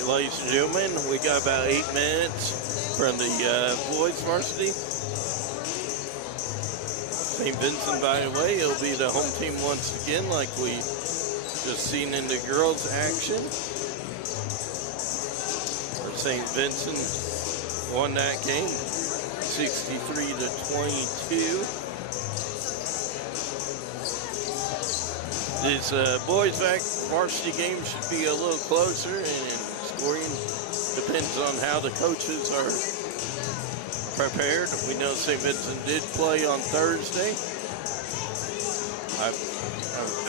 right, ladies and gentlemen, we got about 8 minutes from the boys varsity. St. Vincent, by the way, it'll be the home team once again, like we just seen in the girls' action. St. Vincent won that game, 63-22. This boys varsity game should be a little closer, and scoring depends on how the coaches are prepared. We know St. Vincent did play on Thursday. I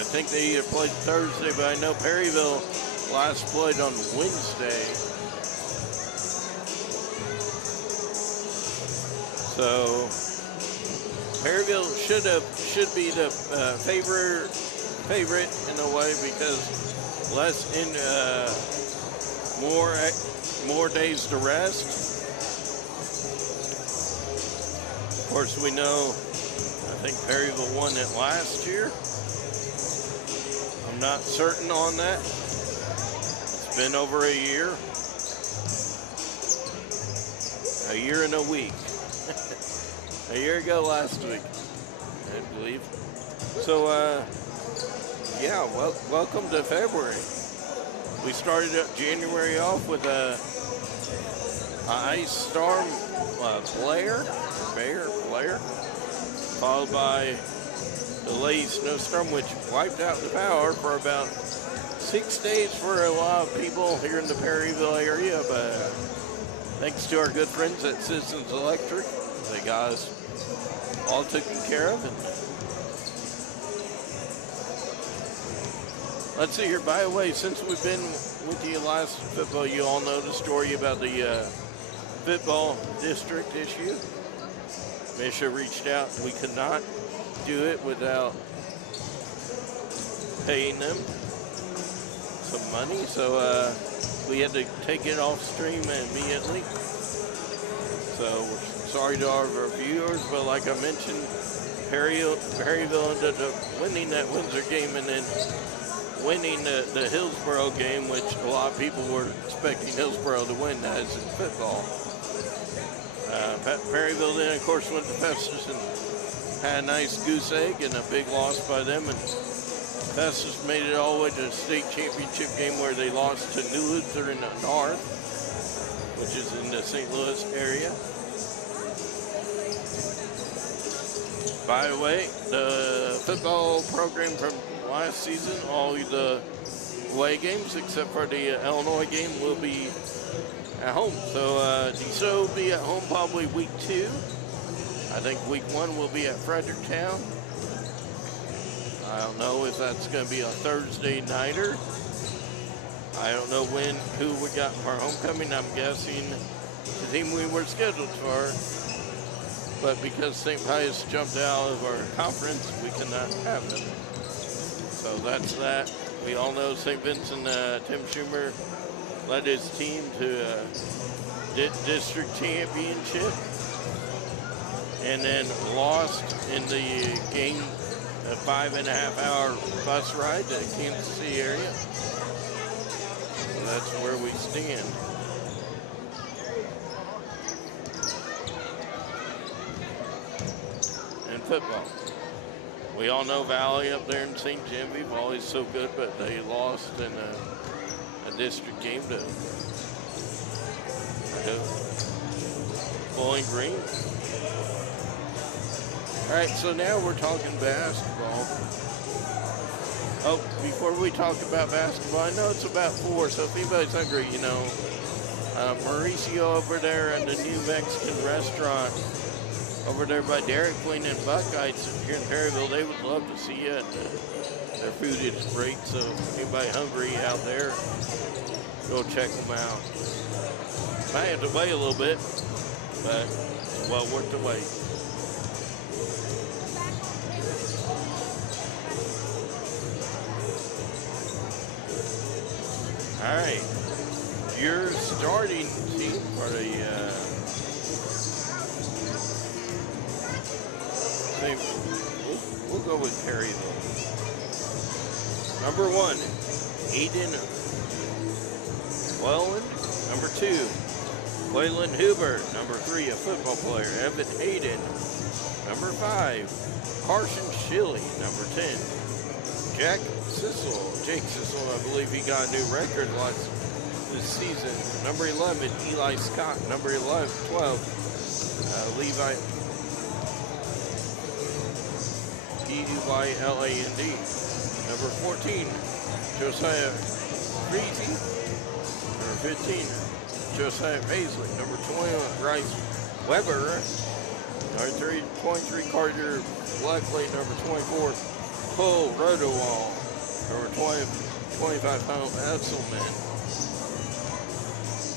think they either played Thursday, but I know Perryville last played on Wednesday. So Perryville should be the favorite in a way, because more days to rest. Of course, we know, I think Perryville won it last year. I'm not certain on that. It's been over a year and a week. A year ago last week, I believe. So, yeah, welcome to February. We started January off with a ice storm, Blair, followed by the late snowstorm, which wiped out the power for about 6 days for a lot of people here in the Perryville area. But thanks to our good friends at Citizens Electric, they got us all taken care of. And let's see here. By the way, since we've been with you last football, you all know the story about the football district issue. Misha reached out. We could not do it without paying them some money, so we had to take it off stream immediately. So we're sorry to all of our viewers, but like I mentioned, Perryville ended up winning that Windsor game and then winning the Hillsborough game, which a lot of people were expecting Hillsborough to win that as in football. Perryville then, of course, went to Festus and had a nice goose egg and a big loss by them. And Festus made it all the way to the state championship game where they lost to New Luther in the North, which is in the St. Louis area. By the way, the football program from last season, all the away games except for the Illinois game will be at home. So DeSoto will be at home probably week 2. I think week 1 will be at Fredericktown. I don't know if that's going to be a Thursday nighter. I don't know who we got for homecoming. I'm guessing the team we were scheduled for. But because St. Pius jumped out of our conference, we cannot have them. So that's that. We all know St. Vincent, Tim Schumer led his team to district championship and then lost in the game, a 5.5-hour bus ride to the Kansas City area. So that's where we stand. In football, we all know Valley up there in St. Genevieve, always so good, but they lost in a district game to Bowling Green. All right, so now we're talking basketball. Oh, before we talk about basketball, I know it's about 4, so if anybody's hungry, you know, Mauricio over there at the new Mexican restaurant over there by Dairy Queen and Buckeyes here in Perryville, they would love to see you. Their food is great, so if anybody hungry out there, go check them out. Might have to wait a little bit, but it's well worth the wait. All right, your starting team for the we'll go with Perryville. Number 1, Aiden Llewellyn, number 2. Waylon Huber, number 3, a football player. Evan Hayden, number 5. Carson Shilley, number 10. Jake Sissel, I believe he got a new record this season. Number 11, Eli Scott. Number 12, Levi Eyland. Number 14, Josiah Freezy. Number 15, Josiah Paisley. Number 21, Bryce Weber. Number 23, Carter Blackley. Number 24, Cole Rodowall. Number 25, Pound Esselman.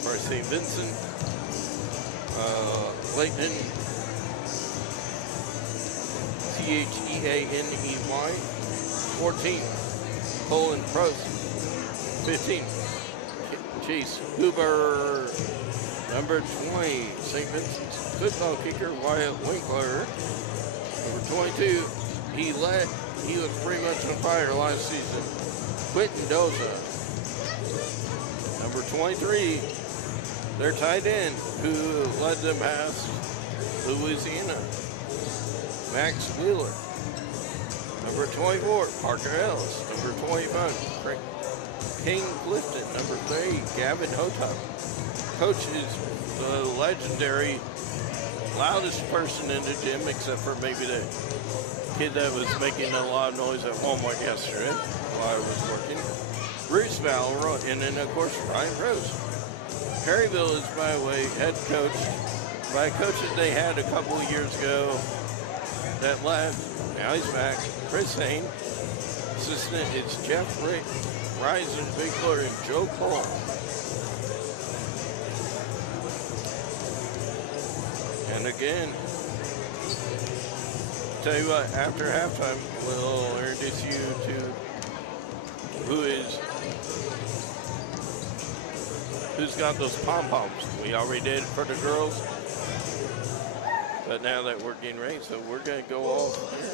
For St. Vincent, Leighton, Theaney. 14, Colin Prost. 15, Chase Huber. Number 20, St. Vincent's football kicker, Wyatt Winkler. Number 22, he was pretty much on fire last season, Quentin Doza. Number 23, their tight end, who led them past Louisiana, Max Wheeler. Number 24, Parker Ellis. Number 25, King Clifton. Number 3, Gavin Hotop. Coach is the legendary loudest person in the gym, except for maybe the kid that was making a lot of noise at Walmart yesterday while I was working. Bruce Valero, and then of course Ryan Rose. Perryville is, by the way, head coach by a coach that they had a couple of years ago that left. Now he's back. Chris Hain. Assistant, it's Jeff Risen, Big Brother, and Joe Cole. And again, tell you what, after halftime, we'll introduce you to who's got those pom-poms. We already did it for the girls, but now that we're getting ready, so we're gonna go off here.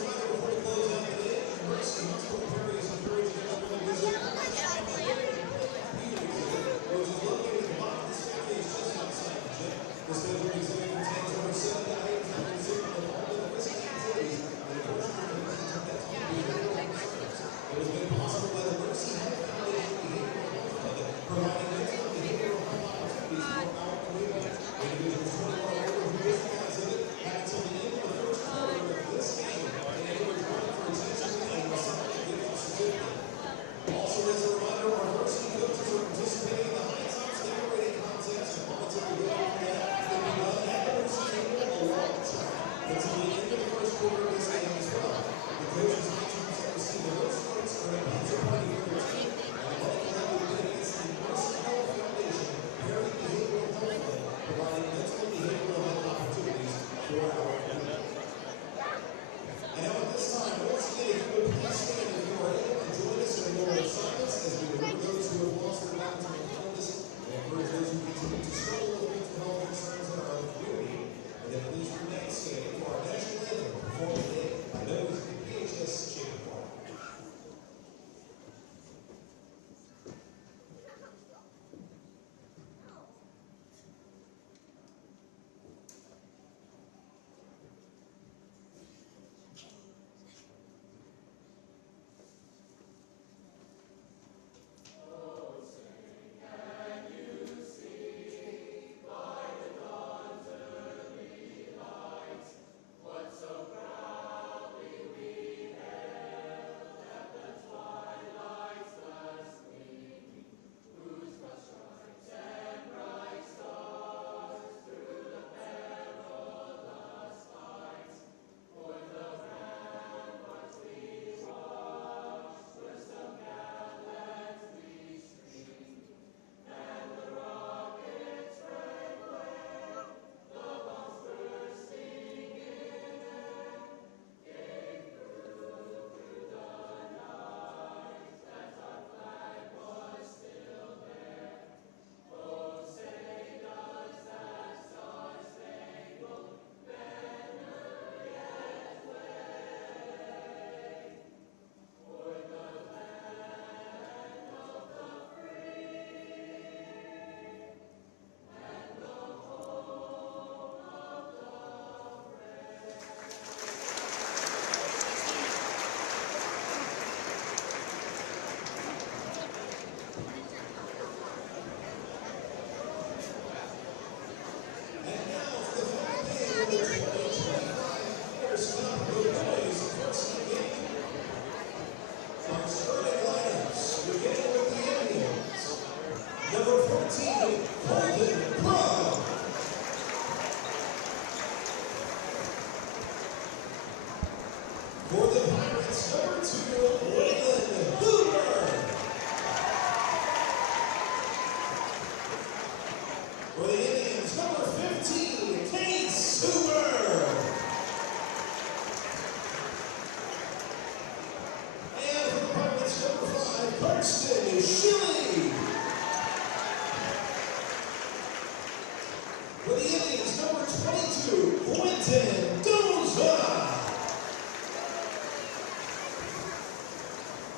For the Indians, number 22, Quentin Doza.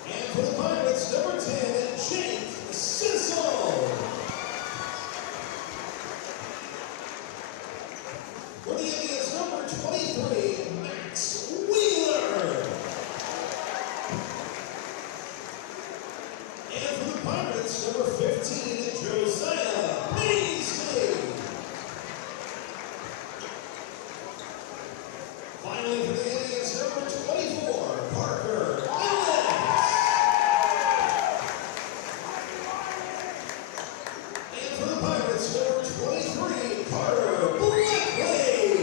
And for the Pirates, number 10, Jake Sissel. For the Indians, number 23, Max Wheeler. And for the Pirates, number 15, Josiah Paisley. Finally, for the Indians, number 24, Parker Ellis. And for the Pirates, number 23, Carter Blackley.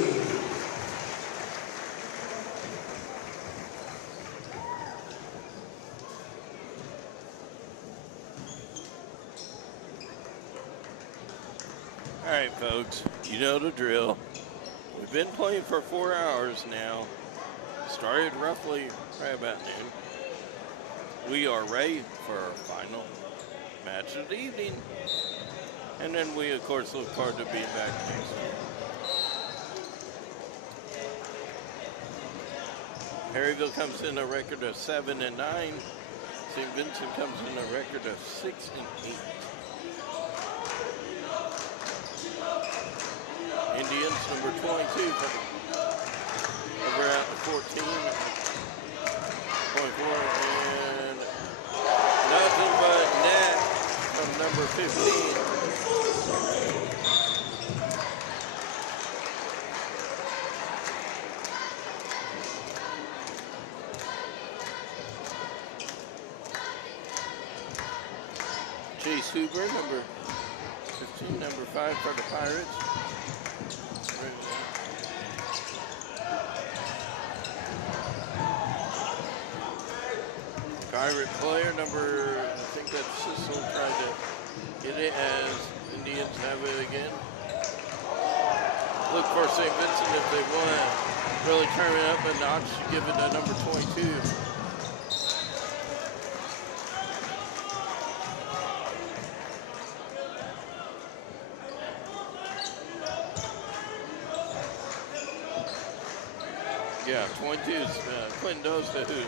All right, folks, you know the drill. We've been playing for 4 hours now. Started roughly right about noon. We are ready for our final match of the evening. And then we, of course, look forward to being back next week. Perryville comes in a record of 7-9. St. Vincent comes in a record of 6-8. Indians, number 22, over at the 14, 24, and nothing but net from number 15. Chase Huber, number 15, number 5 for the Pirates. Pirate player number, I think that's Sissel, tried to get it as Indians have it again. Look for St. Vincent if they want to really turn it up a notch, give it to number 22. Yeah, 22 is Clinton Doza, who,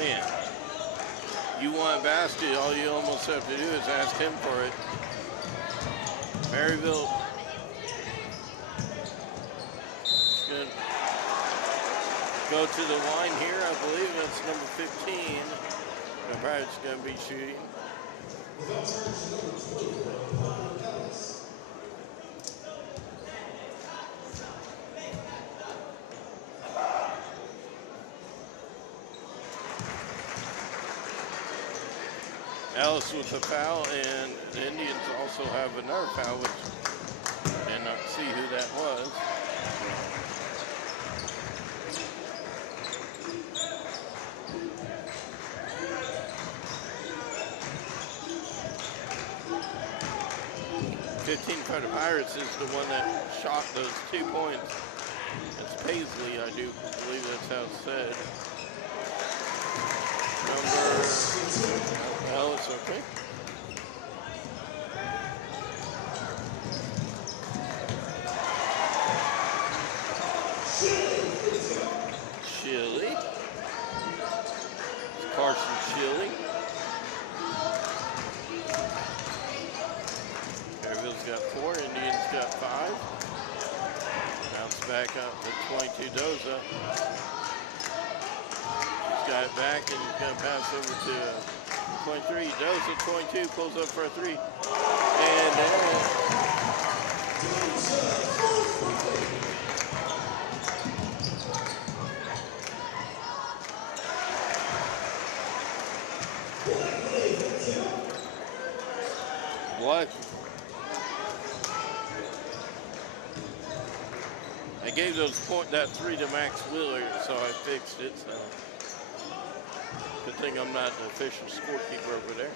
man, you want a basket, all you almost have to do is ask him for it. Perryville is going to go to the line here. I believe that's number 15. The Pirates going to be shooting. Ellis with a foul, and the Indians also have another foul, which I did not see who that was. For the Pirates is the one that shot those 2 points. It's Paisley, I do believe that's how it's said. Number Ellis, okay. Chili. It's Carson Chili. Perryville's got 4, Indians got 5. Bounce back up to 22 Doza. He's got it back and he's going to pass over to 23. Doza, 22, pulls up for a 3. And what? I gave that 3 to Max Wheeler, so I fixed it. So good thing I'm not the official scorekeeper over there.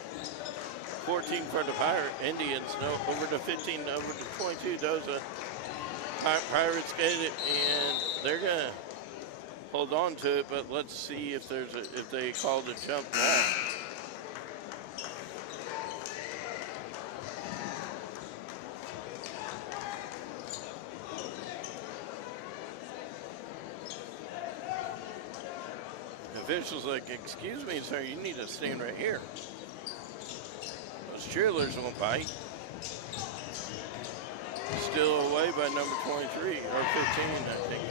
14 for the Indians. No, over to 15, over to 22. Doza. Pirates get it, and they're gonna hold on to it. But let's see if if they call the jump ball. official's like, excuse me, sir, you need to stand right here. Those cheerleaders won't bite. Still away by number 23, or 15, I think.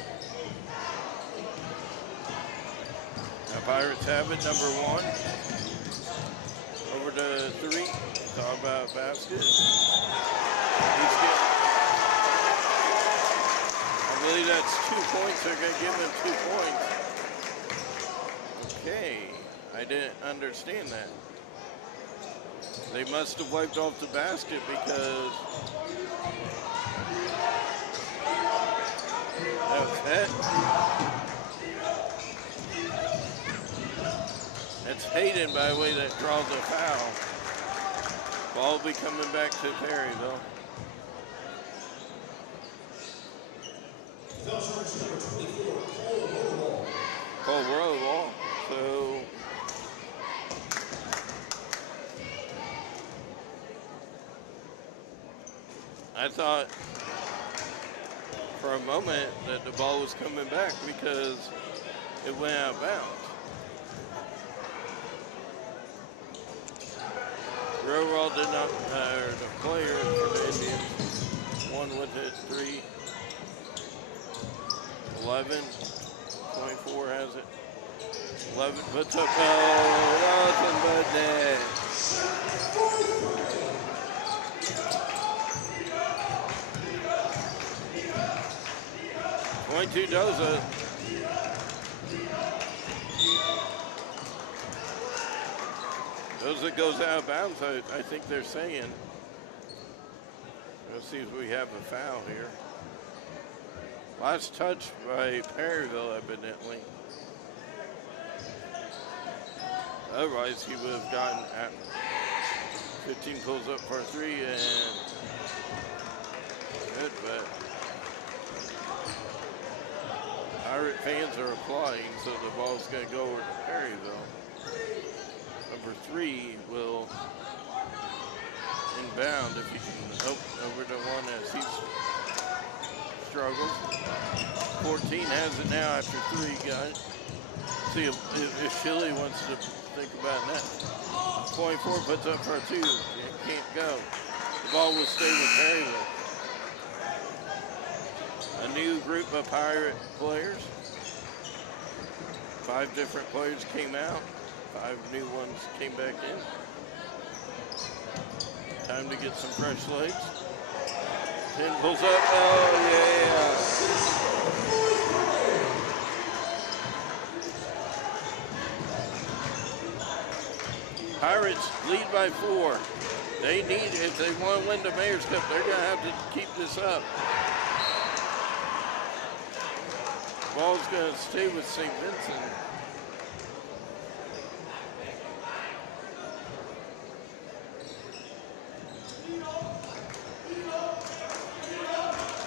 Now Pirates have it, number 1. Over to 3. Talk about basket. I believe that's 2 points. They're going to give him 2 points. Okay. I didn't understand that. They must have wiped off the basket because that's it. That's Hayden, by the way, that draws a foul. Ball will be coming back to Perryville. Foul charge number 24, Cole Roll. So I thought for a moment that the ball was coming back because it went out of bounds. Roll did not, the player for the Indians, 1 with it, 3, 11, 24 has it. 11 puts up, nothing but net. 22 Doza. Doza goes out of bounds, I think they're saying. Let's see if we have a foul here. Last touch by Perryville, evidently. Otherwise, he would have gotten at 15 pulls up for 3 and good, but Pirate fans are applauding, so the ball's going to go over to Perryville. Number 3 will inbound if he can over to 1 as he struggles. 14 has it now after 3, guys. See if Shilly wants to think about that. 24 puts up for 2. Can't go. The ball will stay with Perryville. A new group of Pirate players. 5 different players came out. 5 new ones came back in. Time to get some fresh legs. 10 pulls up. Oh, yeah. Pirates lead by 4. They need, if they want to win the Mayor's Cup, they're going to have to keep this up. Ball's going to stay with St. Vincent.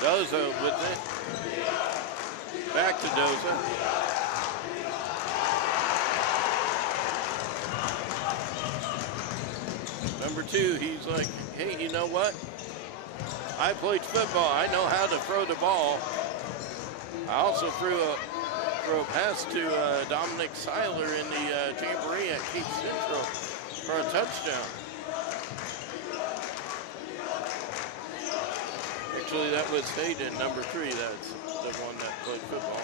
Doza with it. Back to Doza. Number 2, he's like, hey, you know what? I played football. I know how to throw the ball. I also threw a pass to Dominic Seiler in the Jamboree at Cape Central for a touchdown. Actually, that was Hayden, number 3. That's the one that played football.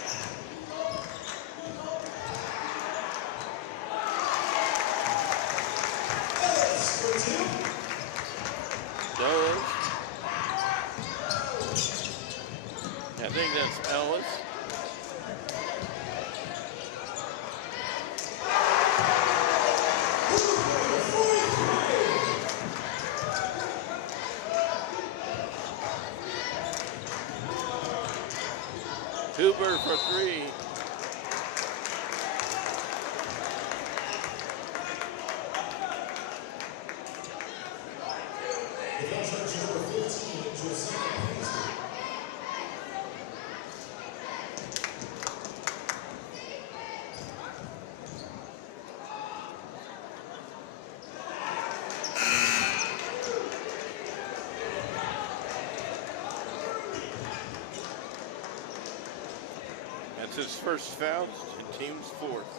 Does. I think that's Ellis. Huber for 3. That's his first foul, and team's 4th.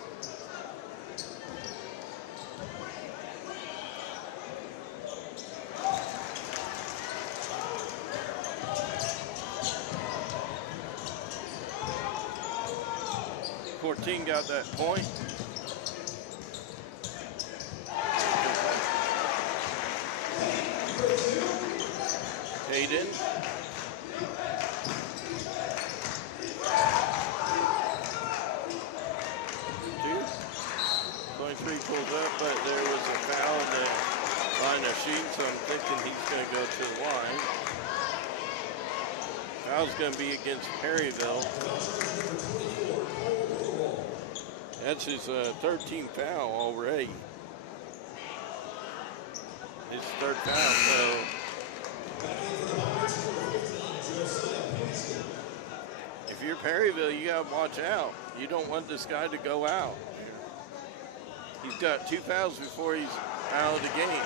14 got that point. Hayden. 23 pulls up, but there was a foul in the line of shooting, so I'm thinking he's going to go to the line. Foul's going to be against Perryville. That's his 13th foul already. His third foul, so if you're Perryville, you got to watch out. You don't want this guy to go out. He's got 2 fouls before he's out of the game.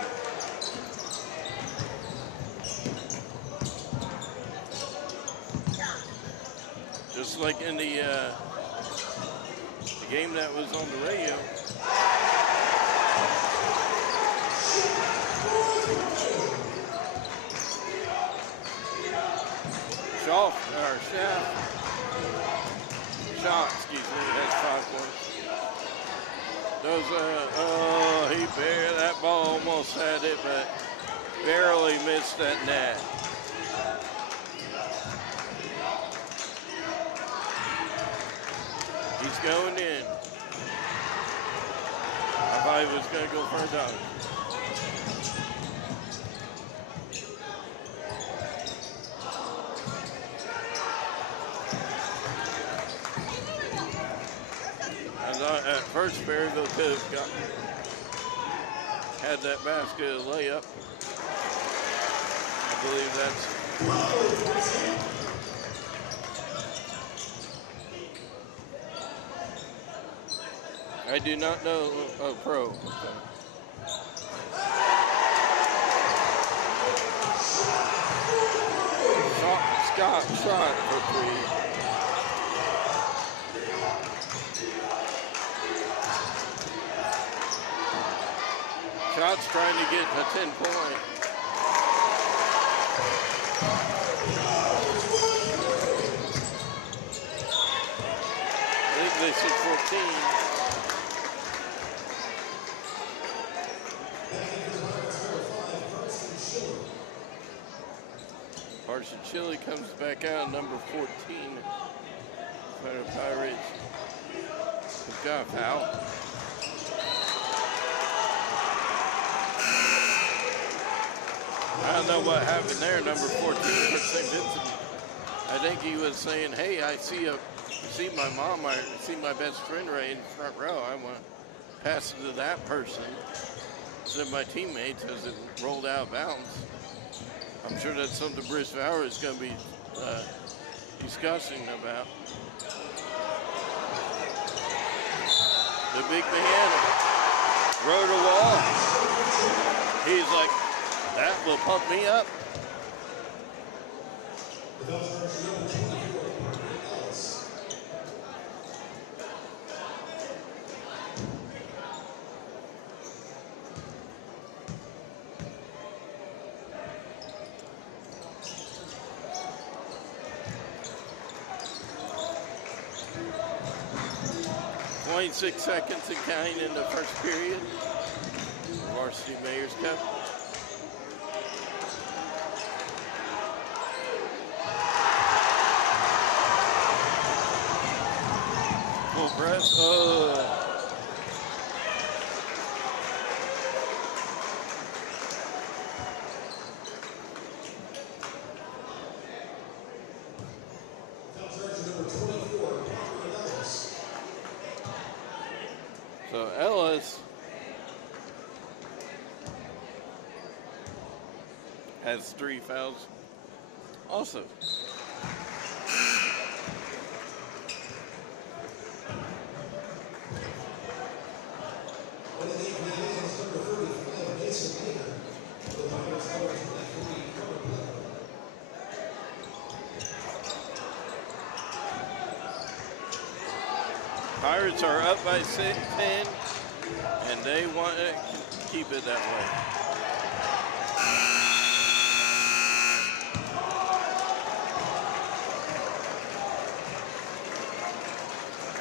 Just like in the game that was on the radio. Shaw, excuse me, has 5 points. He barely, that ball almost had it, but barely missed that net. He's going in. I thought he was going to go for a dunk. At first, Perryville could have had that basket of layup. I believe that's. I do not know a pro. Scott shot for 3. Scott's trying to get a 10-point. I think they said 14. Carson Chili comes back out, number 14. For the Pirates. We've got a foul. I don't know what happened there, number 14 for St. Vincent. I think he was saying, hey, I see my mom, I see my best friend right in the front row. I want to pass it to that person instead of my teammates as it rolled out of bounds. I'm sure that's something Bruce Fowler is going to be discussing about. The big man rode a wall. He's like, that will pump me up. .6 seconds and counting in the first period. Varsity Mayor's Cup. Full press. So Ellis has 3 fouls also. Pirates are up by 10, and they want to keep it that way.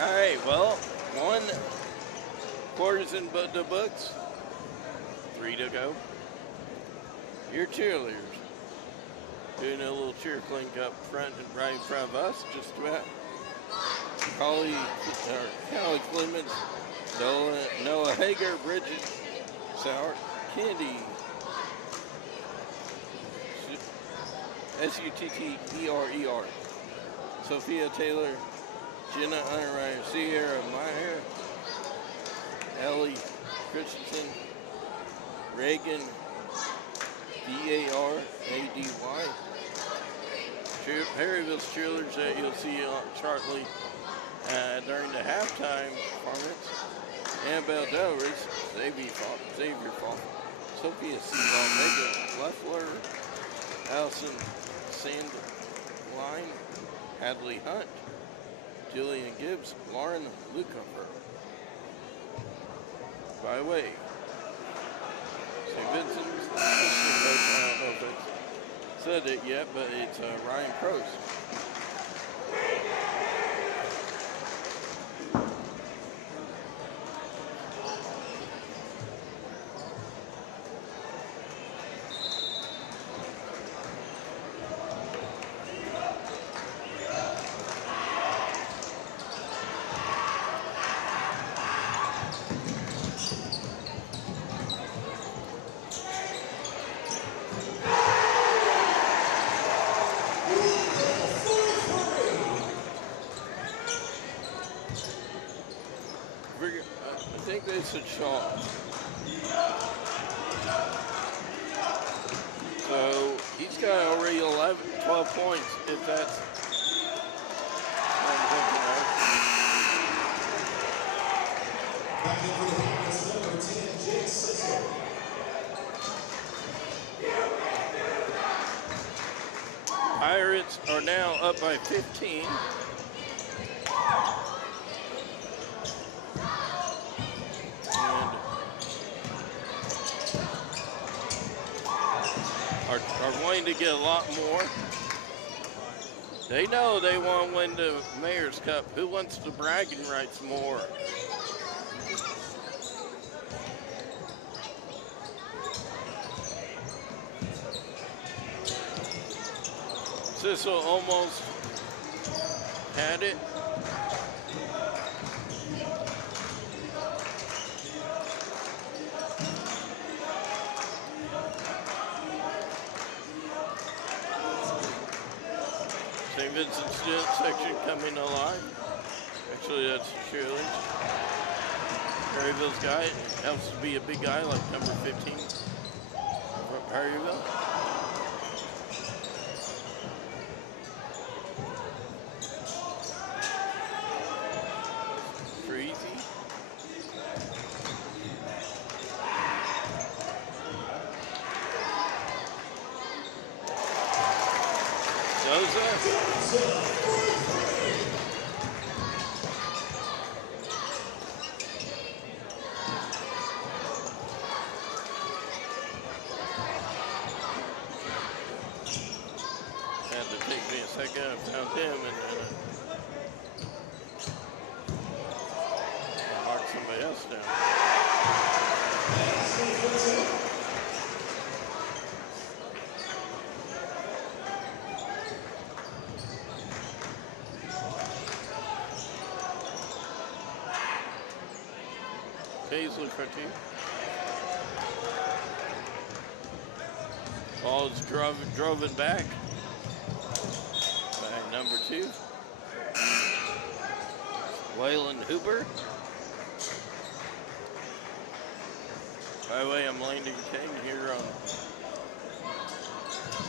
All right. right, well, 1/4's in the books. 3 to go. Your cheerleaders doing a little cheer clink up front and right in front of us, just about. Callie Clemens, Noah Hager, Bridget Sauer, Candy, Sutterer, Sophia Taylor, Jenna Unterreyer, Sierra Meyer, Ellie Christensen, Reagan, Darady, Perryville's cheerleaders that you'll see shortly during the halftime performance. Annabelle Delris, Xavier Fall, Sophia Seabaugh, Megan Leffler, Allison Sandline, Hadley Hunt, Jillian Gibbs, Lauren Lucifer. By the way, St. Vincent's assistant coach, I don't know if it's said it yet, but it's Ryan Croce. I think they said Shaw. So he's got already 12 points, if that's I'm thinking right. Back in for the Hawks, number 10, Jake Sissel. Pirates are now up by 15. Are going to get a lot more. They know they want to win the Mayor's Cup. Who wants the bragging rights more? Sissel almost had it. St. Vincent student section coming alive. Actually, that's Shirley. Perryville's guy. It helps to be a big guy like number 15 from Perryville. Crazy. Doza. Had to take me a second. I found him and then I marked somebody else down. Paisley for two. Ball's drove it back by number 2. Waylon Hooper. By the way, I'm Landon King here on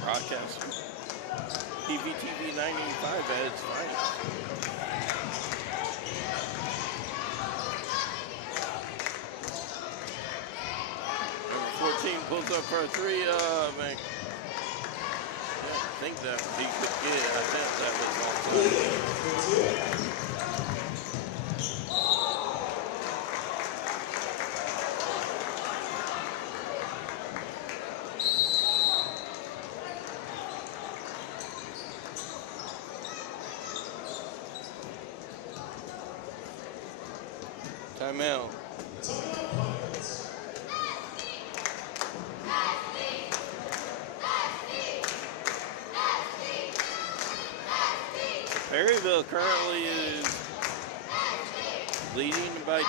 broadcast PVTV 95 at its finest. Number 14 pulls up for a 3. Man. I think that he could get it. I think that was all. Timeout. Perryville currently is leading by 10.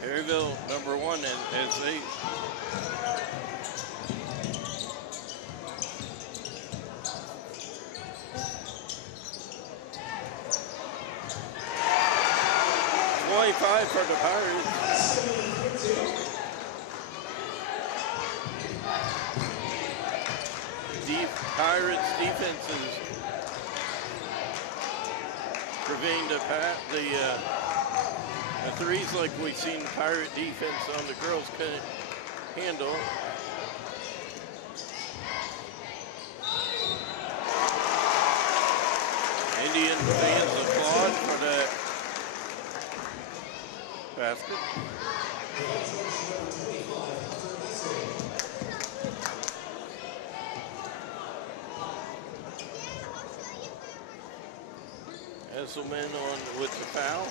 Perryville number 1 as they for the Pirates. Pirates defense is preventing the threes like we've seen the Pirate defense on the girls couldn't handle. Indian fans applaud for that basket. Esselman on with the foul.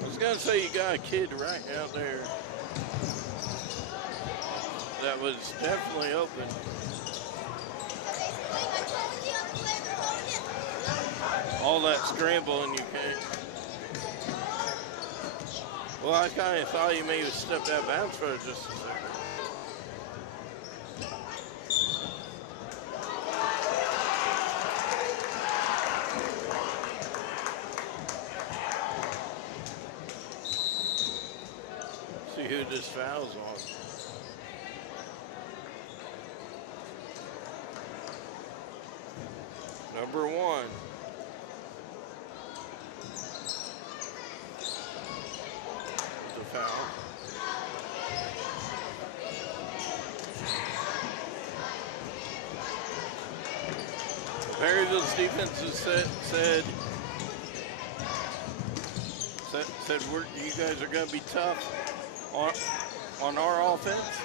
I was gonna say you got a kid right out there that was definitely open. All that scramble and you can't. Well, I kind of thought you may have stepped out of bounds for just a second. See who this foul's on. Number 1. The foul. Perryville's defense has said you guys are going to be tough on our offense.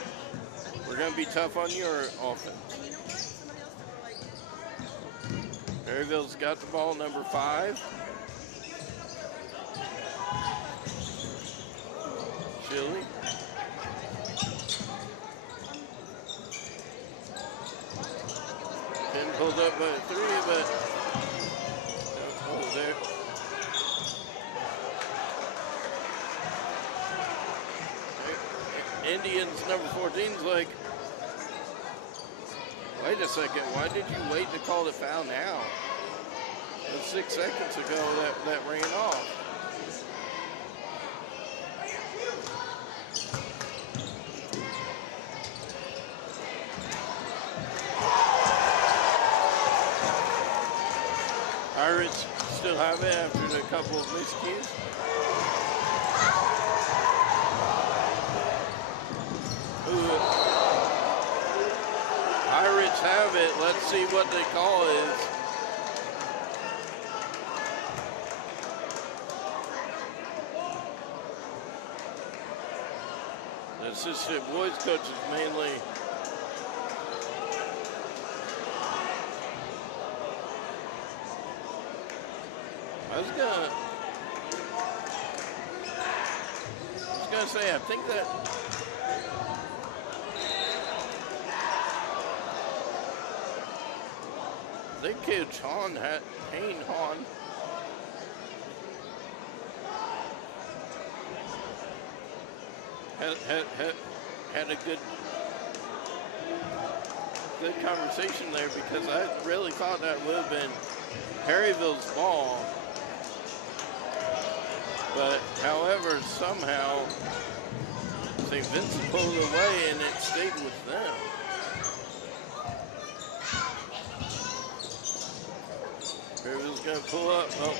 We're going to be tough on your offense. Perryville's got the ball, number 5. Chili. Didn't pulled up by 3, but there. Indians number 14's like, wait a second, why did you wait to call the foul now? It was 6 seconds ago that ran off. Pirates still have it after a couple of miscues. Pirates have it. Let's see what the call is. The assistant boys coach is mainly I was gonna say, I think that think Coach Hayne Hahn had a good conversation there, because I really thought that would have been Perryville's ball. But however, somehow St. Vincent pulled away and it stayed with them. Perryville's gonna pull up. Oh.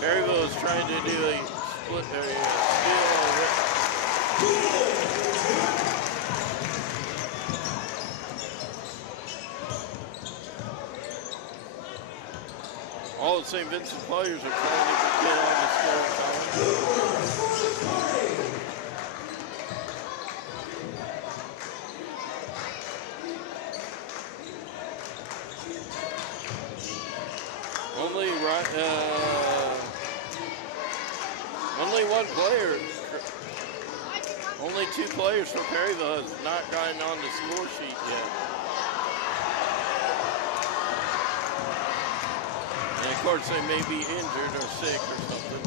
Perryville is trying to do a split area steal. All the St. Vincent players are trying to get on the score column. Only one player, only 2 players for Perryville has not gotten on the score sheet yet. And of course, they may be injured or sick or something.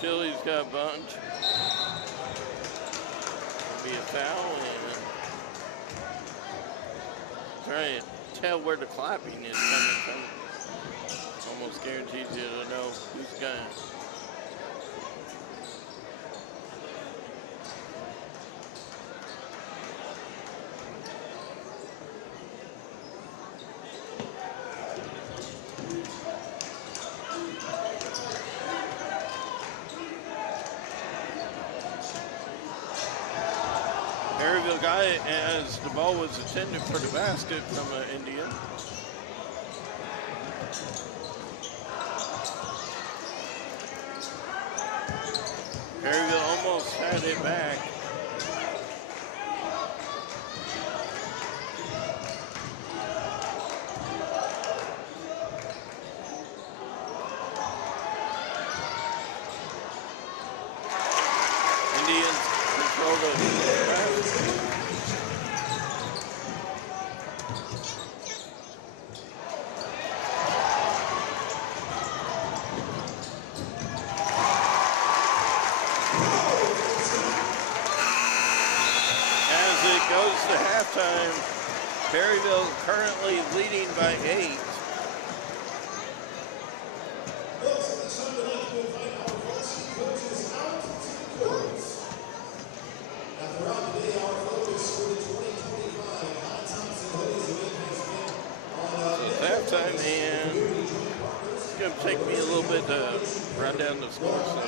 Chili's got a bunch. Be a foul, and trying to tell where the clapping is coming from. Almost guarantees you to know who's got it. Perryville got it as the ball was intended for the basket from an Indian. Perryville almost had it back. Indians control the goes to halftime. Perryville currently leading by 8. It's halftime, and it's going to take me a little bit to run down the score, so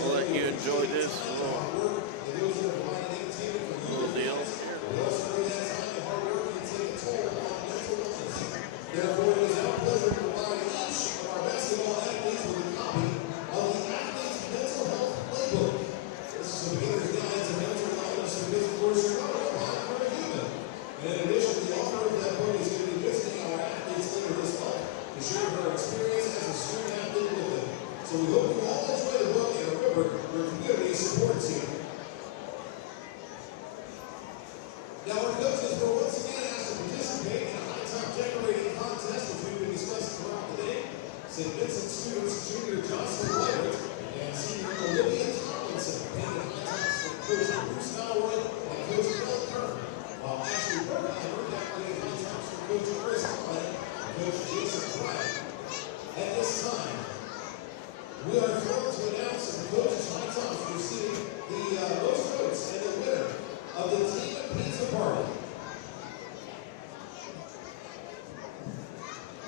we'll let you enjoy this little deal. Therefore, it is our pleasure to provide each of our basketball athletes with a copy of the Athlete's Mental Health Playbook. This is a beginner's guide to mental wellness and physical recovery for a human. And in addition, the author of that book is going to be visiting our athletes later this month to share her experience as a student athlete with them. So we hope you all enjoy the book, and remember, your community supports you. Now, our coaches were once again asked to participate in a high-top decorating contest, which we've been discussing throughout the day. St. Vincent students, junior Johnson Leverett and senior Olivia Tomlinson painted high-tops for Coach Bruce Malroy and Coach Bill Kerr, while Ashley Berkheimer decorated high-tops for Coach Chris Holland and Coach Jason Bryant. At this time, we are thrilled to announce that the coaches' high-tops receiving the most votes and the winner of the team pizza party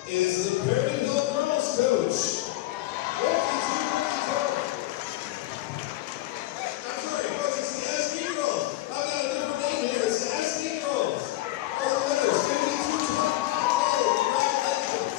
is the Perryville girls coach. Welcome to Perryville. I'm sorry, folks, it's the SD girls. I've got a different name here. It's the SD girls. All the winners, 52 congratulations.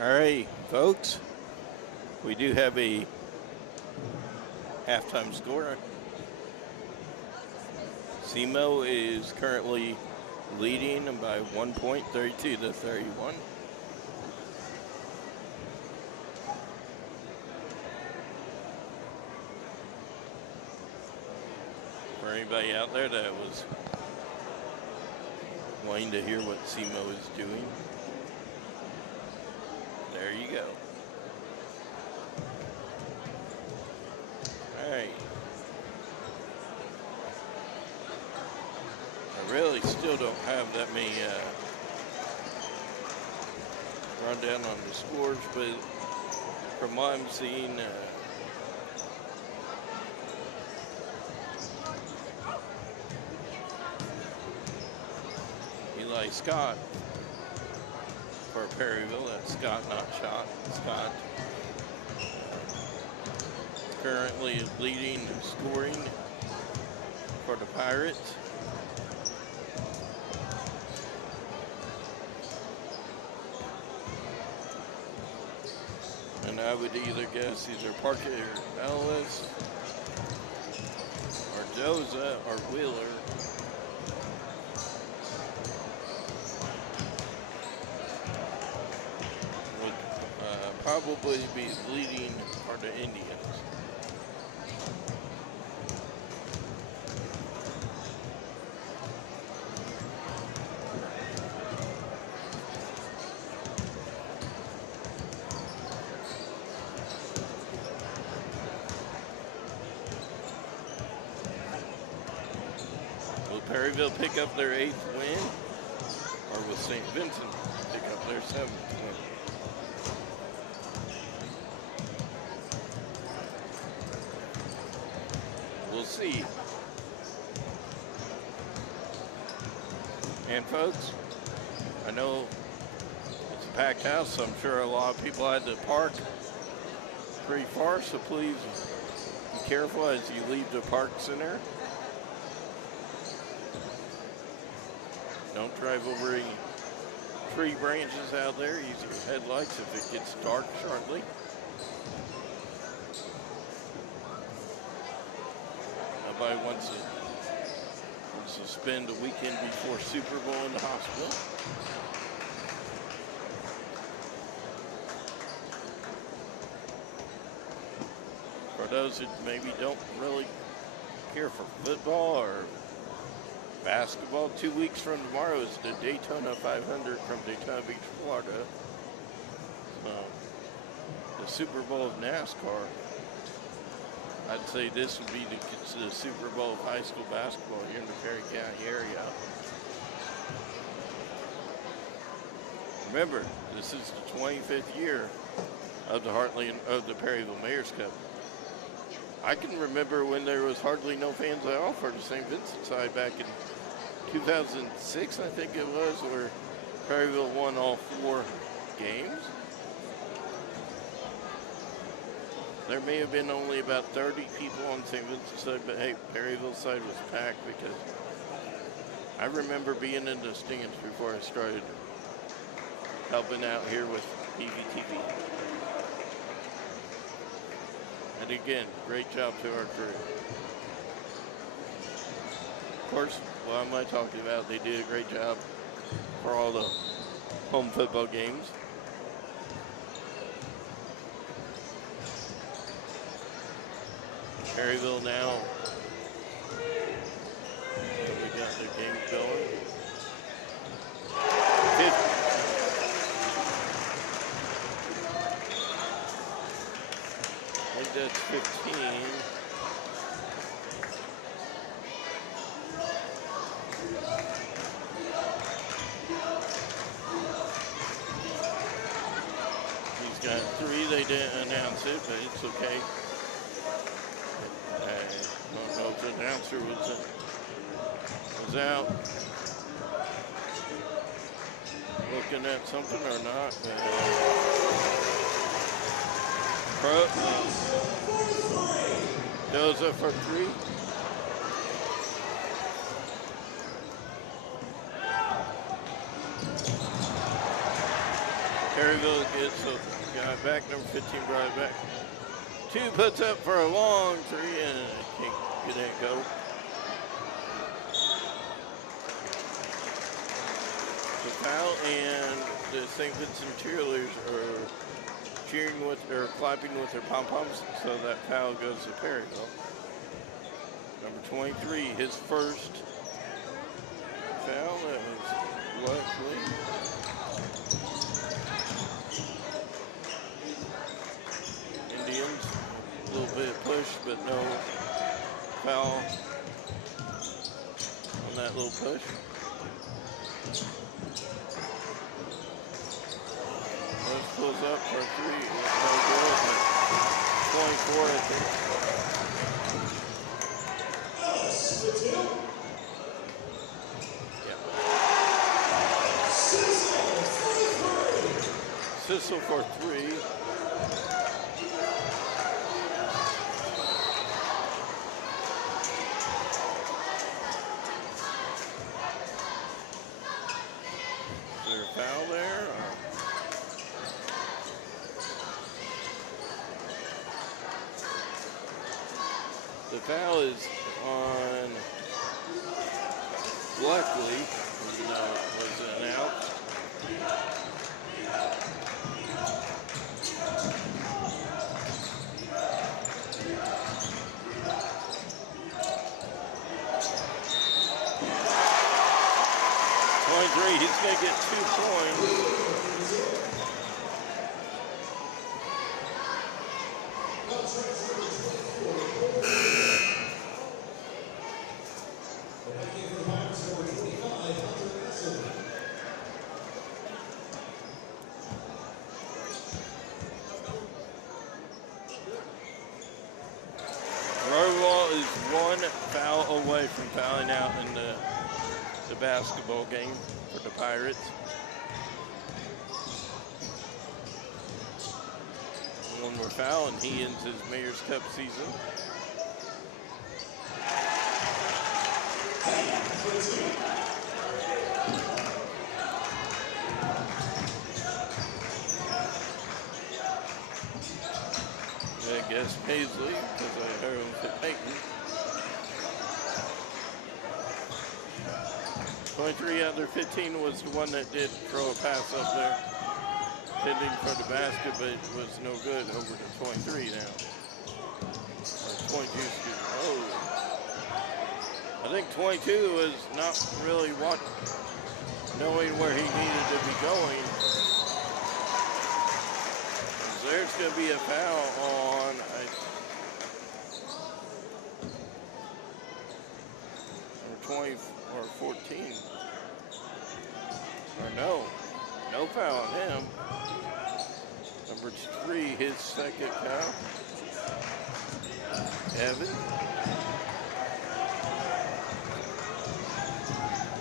All right, folks, we do have a halftime score. SEMO is currently leading by 1 point, 32-31. For anybody out there that was wanting to hear what SEMO is doing, there you go. All right. I really still don't have that many rundown on the scores, but from what I'm seeing, Eli Scott for Perryville. That's Scott, not Shot. Scott currently is leading in scoring for the Pirates. And I would either guess either Parker or Ellis or Doza or Wheeler. Would probably be leading for the Indians. Perryville pick up their 8th win, or will St. Vincent pick up their 7th win? We'll see. And folks, I know it's a packed house, so I'm sure a lot of people had to park pretty far, so please be careful as you leave the park center. Don't drive over any tree branches out there. Use your headlights if it gets dark shortly. Nobody wants to spend a weekend before Super Bowl in the hospital. For those that maybe don't really care for football or basketball, 2 weeks from tomorrow is the Daytona 500 from Daytona Beach, Florida. The Super Bowl of NASCAR. I'd say this would be the Super Bowl of high school basketball here in the Perry County area. Remember, this is the 25th year of the Perryville Mayor's Cup. I can remember when there was hardly no fans at all for the St. Vincent side back in 2006, I think it was, where Perryville won all 4 games. There may have been only about 30 people on St. Vincent's side, but hey, Perryville's side was packed because I remember being in the stands before I started helping out here with PVTV. And again, great job to our crew. Of course, what am I talking about? They did a great job for all the home football games. Perryville now, we got the game going. I think that's 15. He's got 3. They didn't announce it, but it's okay. I don't know if the announcer was out looking at something or not. Goes up for 3. Perryville gets a guy back, number 15 brought it back. 2 puts up for a long 3 and it didn't go. The foul, and the St. Vincent cheerleaders are cheering with or clapping with their pom-poms, so that foul goes to Perryville. Number 23, his first foul. That was Luckily. Indians, a little bit of push, but no foul on that little push. West pulls up for 3. No good, but 24 at the Sissel for 3. Is there a foul there? The foul is on Luckily, was announced. He's going to get 2 points. Perryville is 1 foul away from fouling out in the basketball game for the Pirates. One more foul and he ends his Mayor's Cup season. I guess Paisley, because I heard him fit Peyton. 23 out of their 15 was the one that did throw a pass up there, pending for the basket, but it was no good. Over to 23 now. 22, oh. I think 22 was not really knowing where he needed to be going. There's going to be a foul on, number 20 or 14. Or no foul on him. Number 3, his second foul. Evan.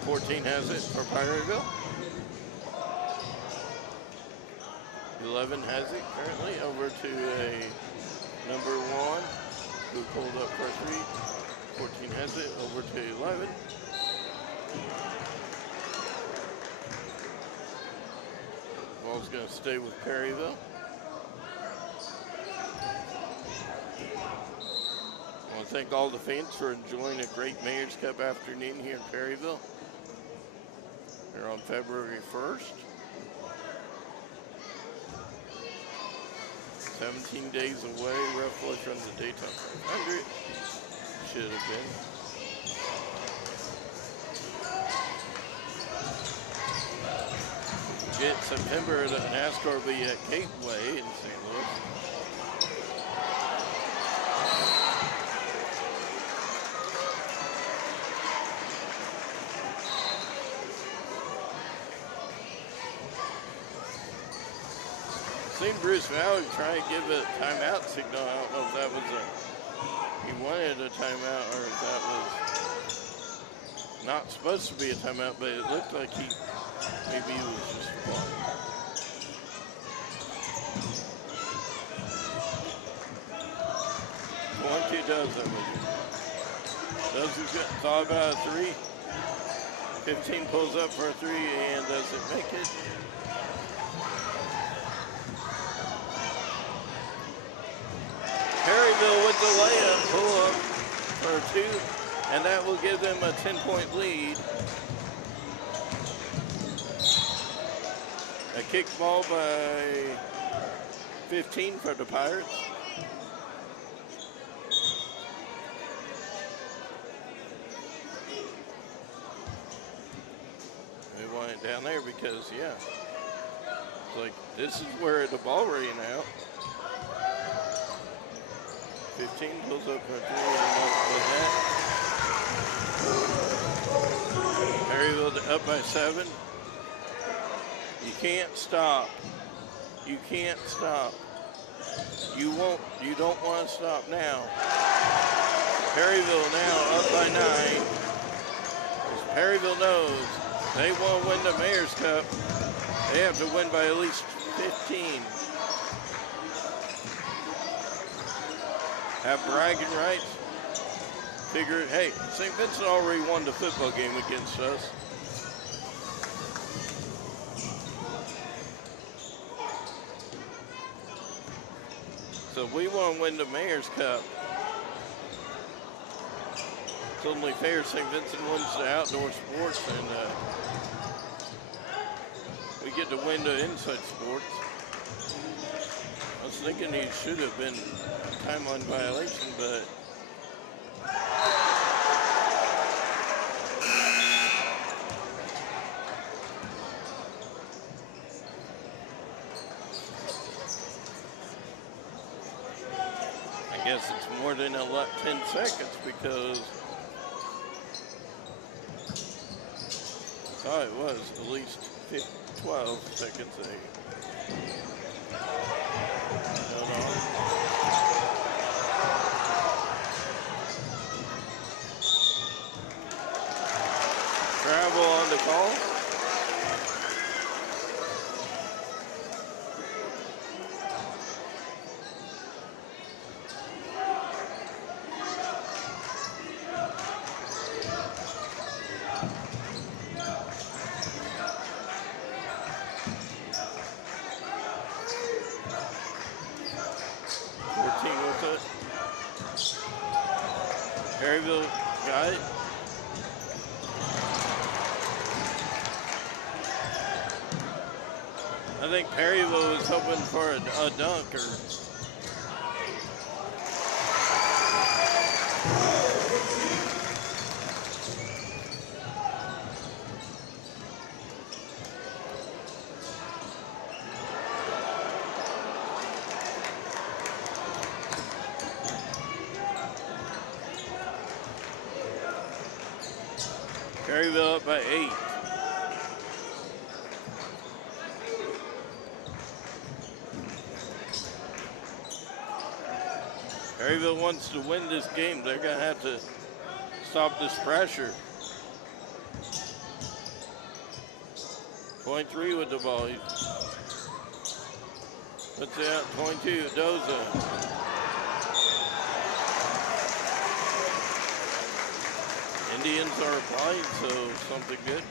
14 has it for Perryville. 11 has it currently, over to a number 1 who pulled up for 3. 14 has it, over to 11. Ball's going to stay with Perryville. I want to thank all the fans for enjoying a great Mayor's Cup afternoon here in Perryville. They're on February 1st. 17 days away, roughly, from the Daytime 500. Should have been. Get September, the NASCAR will be at Gateway in St. Louis. Seen Bruce Valley trying to give a timeout signal. I don't know if that was he wanted a timeout or if that was not supposed to be a timeout, but it looked like maybe he was just blocking. One, 2 does that with you. Does thought about a 3. 15 pulls up for a 3 and doesn't make it. with the layup, pull up for 2, and that will give them a 10-point lead. A kick ball by 15 for the Pirates. They want it down there because, yeah, it's like this is where the ball ran out. 15 pulls up for 3 and up with that. Perryville up by 7. You can't stop. You can't stop. You don't want to stop now. Perryville now up by 9. As Perryville knows they want to win the Mayor's Cup. They have to win by at least 15. Have bragging rights. Figure, hey, St. Vincent already won the football game against us. So we want to win the Mayor's Cup. It's only fair St. Vincent wins the outdoor sports, and we get to win the inside sports. I was thinking he should have been a timeline violation, but I guess it's more than 10 seconds because I thought it was at least 12 seconds. Travel on the call. Perryville got it. I think Perryville was hoping for a dunker. Perryville up by 8. Perryville wants to win this game. They're going to have to stop this pressure. 23 with the ball. Puts it out, 22, Doza. Indians are applying, so something good.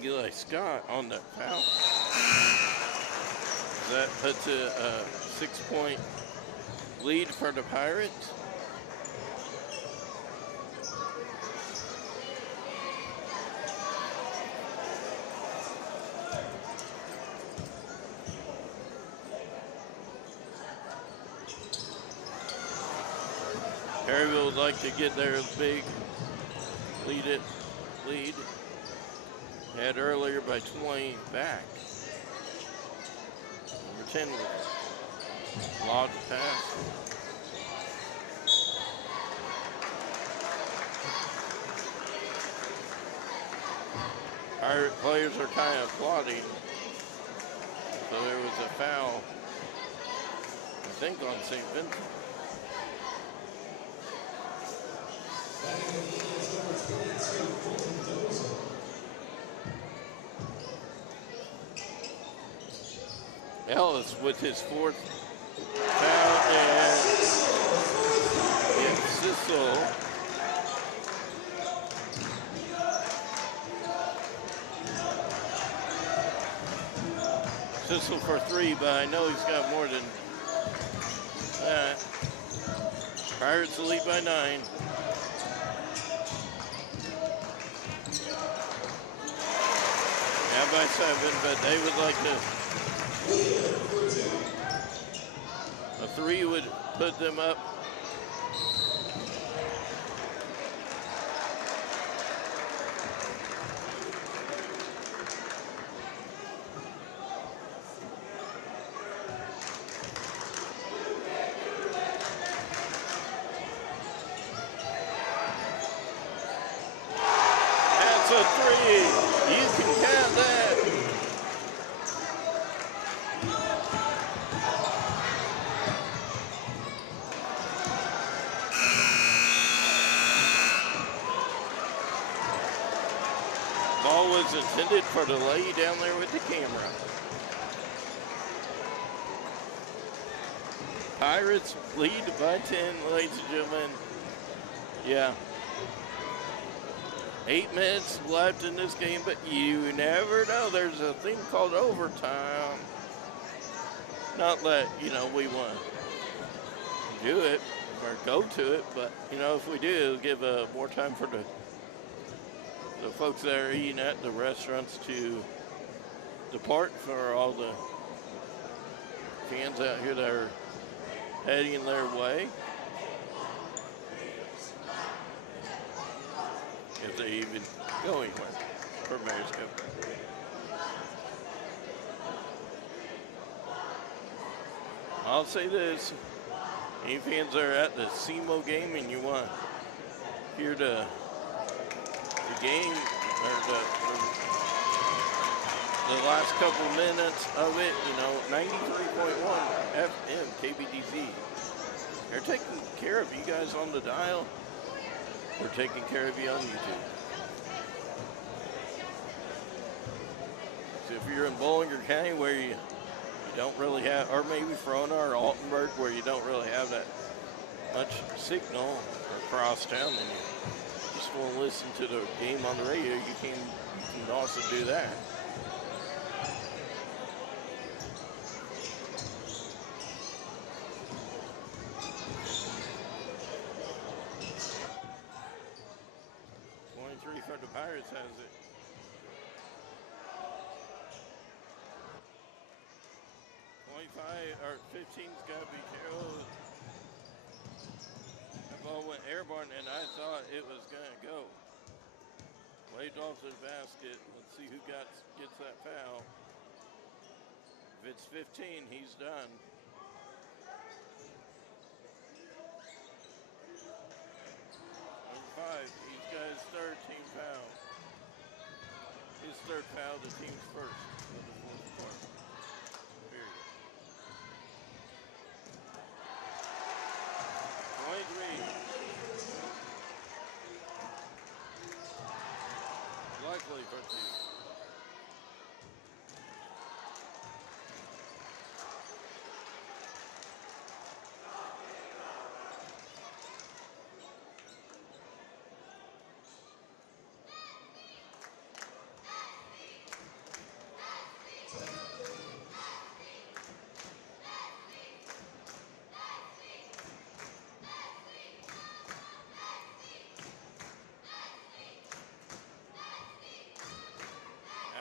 Eli Scott on that foul. That puts a 6-point lead for the Pirates. Perryville would like to get their big lead. Had earlier by 20 back. Number 10 with Lodge pass. Pirate players are kind of plotting. So there was a foul, I think, on St. Vincent. Ellis with his 4th foul, and Sissel Sissel for 3, but I know he's got more than that. Pirates lead by 9. By 7, but they would like to. A 3 would put them up. That's a 3. You can count that. Ball was intended for the lady down there with the camera. Pirates lead by 10, ladies and gentlemen. Yeah. 8 minutes left in this game, but you never know. There's a thing called overtime. Not that, we want to do it or go to it, but, if we do, it'll give more time for the folks that are eating at the restaurants to depart, for all the fans out here that are heading their way. If they even go anywhere for Mayor's Cup. I'll say this, any fans that are at the SEMO game and you want to hear the game or the last couple minutes of it, 93.1 FM KBDZ. They're taking care of you guys on the dial. We're taking care of you on YouTube. So if you're in Bollinger County where you don't really have, or maybe Frona or Altenburg where you don't really have that much signal, or crosstown, and you just want to listen to the game on the radio, you can also do that. For the Pirates has it. 25 or 15's got to be careful. That ball went airborne, and I thought it was going to go. Waved off to the basket. Let's see who gets that foul. If it's 15, he's done. Number 5, he's got his third team foul. His third foul, the team's first for the fourth quarter. Period. 23. Likely for 2.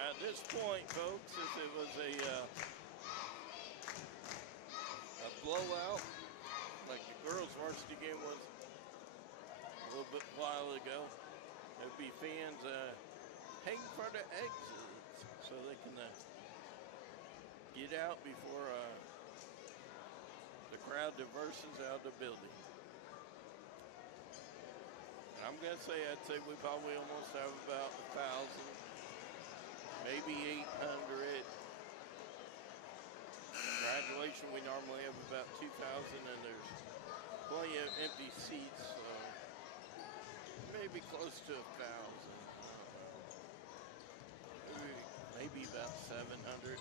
At this point, folks, if it was a blowout, like the girls' varsity game was a little bit while ago, there'd be fans hanging for the exits so they can get out before the crowd disperses out of the building. And I'm gonna say, I'd say we probably almost have about 1,000. Maybe 800. Graduation, we normally have about 2,000, and there's plenty of empty seats, so maybe close to 1,000. Maybe about 700.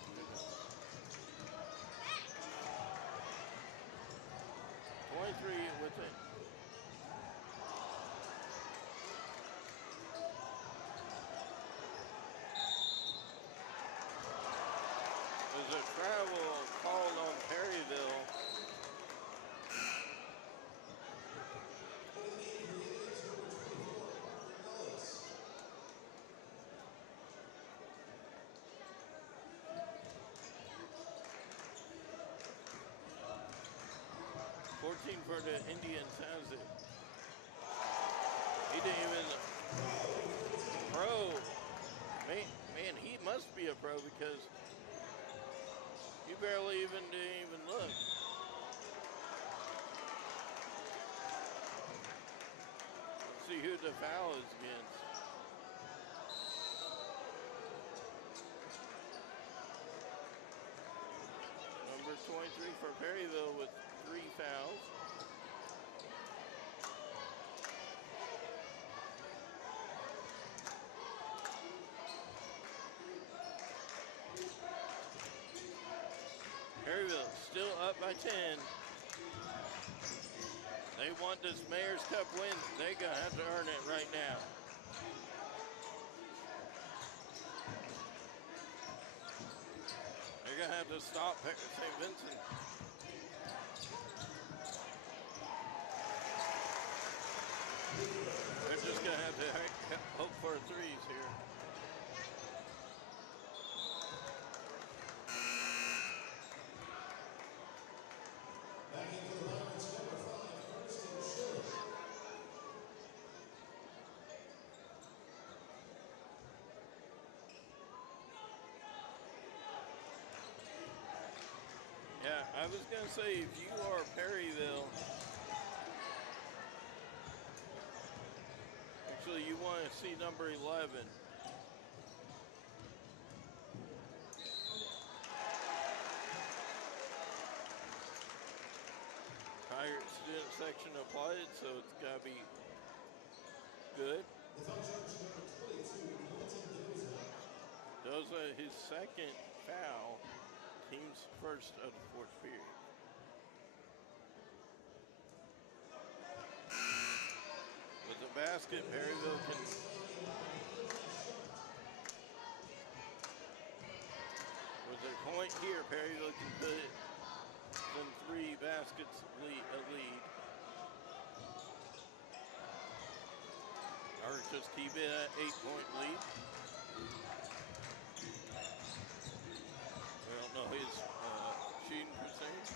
23 with it. There's a 14 for the Indians has it. He didn't even pro. Man, he must be a pro because he barely didn't even look. Let's see who the foul is against. Number 23 for Perryville with 3 fouls. Perryville still up by 10. They want this Mayor's Cup win. They're going to have to earn it right now. They're going to have to stop St. Vincent. They're just going to have to hope for threes here. Back into the Pirates, number 5, Kirsten Schiller. Yeah, I was going to say, if you are Perryville, actually you want to see number 11. Pirate student section applied, so it's got to be good. The foul charge number 22, Milton Doza. Doza, his second foul, team's first of the fourth period. With the basket, Perryville can with their point here, Perryville can put them 3 baskets lead. Or just keep it at 8-point lead. We don't know his shooting percentage.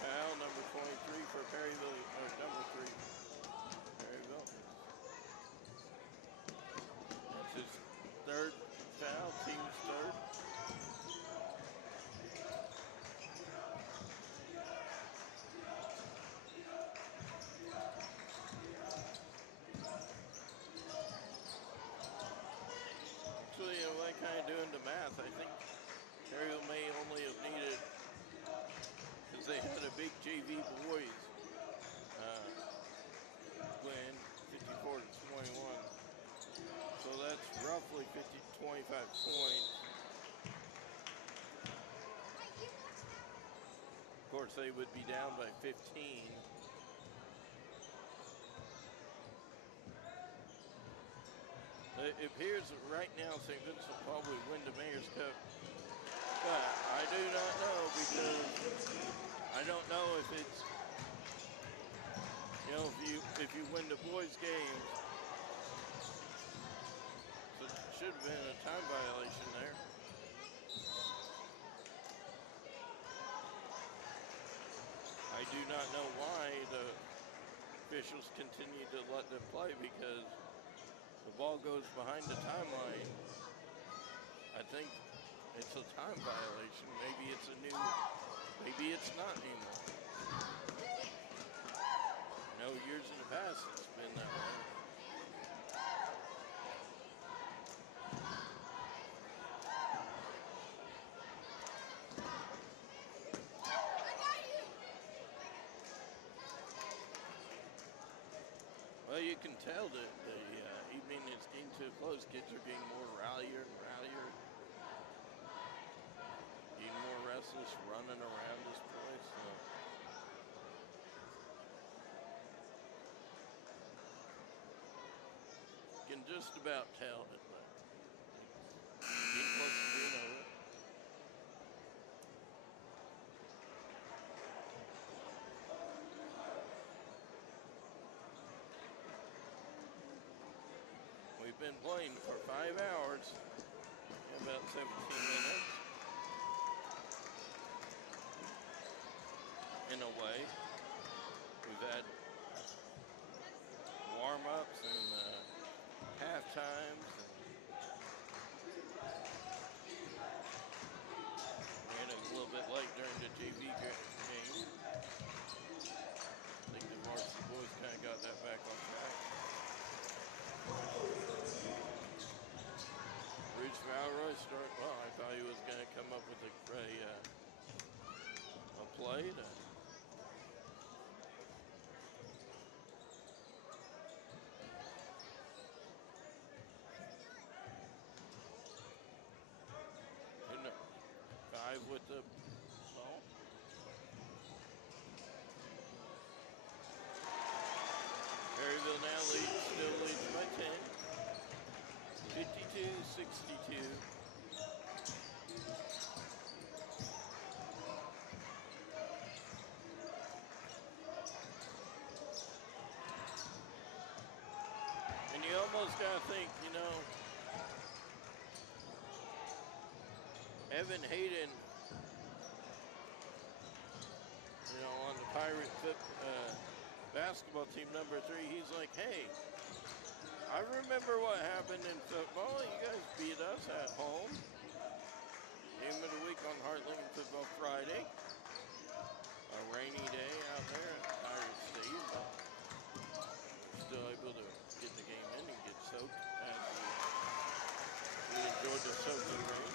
Foul number 23 for Perryville, or number 3, Perryville. That's his third foul, team's third. Actually, like kind of doing the math, I think Perryville may only have needed, because they had a big JV boys win, 54-21. So that's roughly 25 points. Of course, they would be down by 15. It appears that right now St. Vincent will probably win the Mayor's Cup. But I do not know, because I don't know if it's, you know, if you win the boys' games. So it should have been a time violation there. I do not know why the officials continue to let them play, because the ball goes behind the timeline. I think it's a time violation. Maybe it's maybe it's not anymore. No, years in the past it's been that way. Well, you can tell that the evening is getting too close. Kids are getting more rallier and rallier. Getting more restless, running around this place. So. You can just about tell it, but getting close to being over. We've been playing for 5 hours, in about 17 minutes. in a way. We've had warm-ups and half times. Ran a little bit late during the JV game. I think the varsity boys kind of got that back on track. Bruce Valroy start. Well, I thought he was going to come up with a play to five with the ball. Perryville now still leads by 10. 52-62. And you almost got to think, you know, Evan Hayden, you know, on the Pirate basketball team number 3, he's like, hey, I remember what happened in football. You guys beat us at home. Game of the week on Heartland Football Friday. A rainy day out there at Pirate State, but we're still able to get the game in and get soaked as we enjoyed the soaking rain.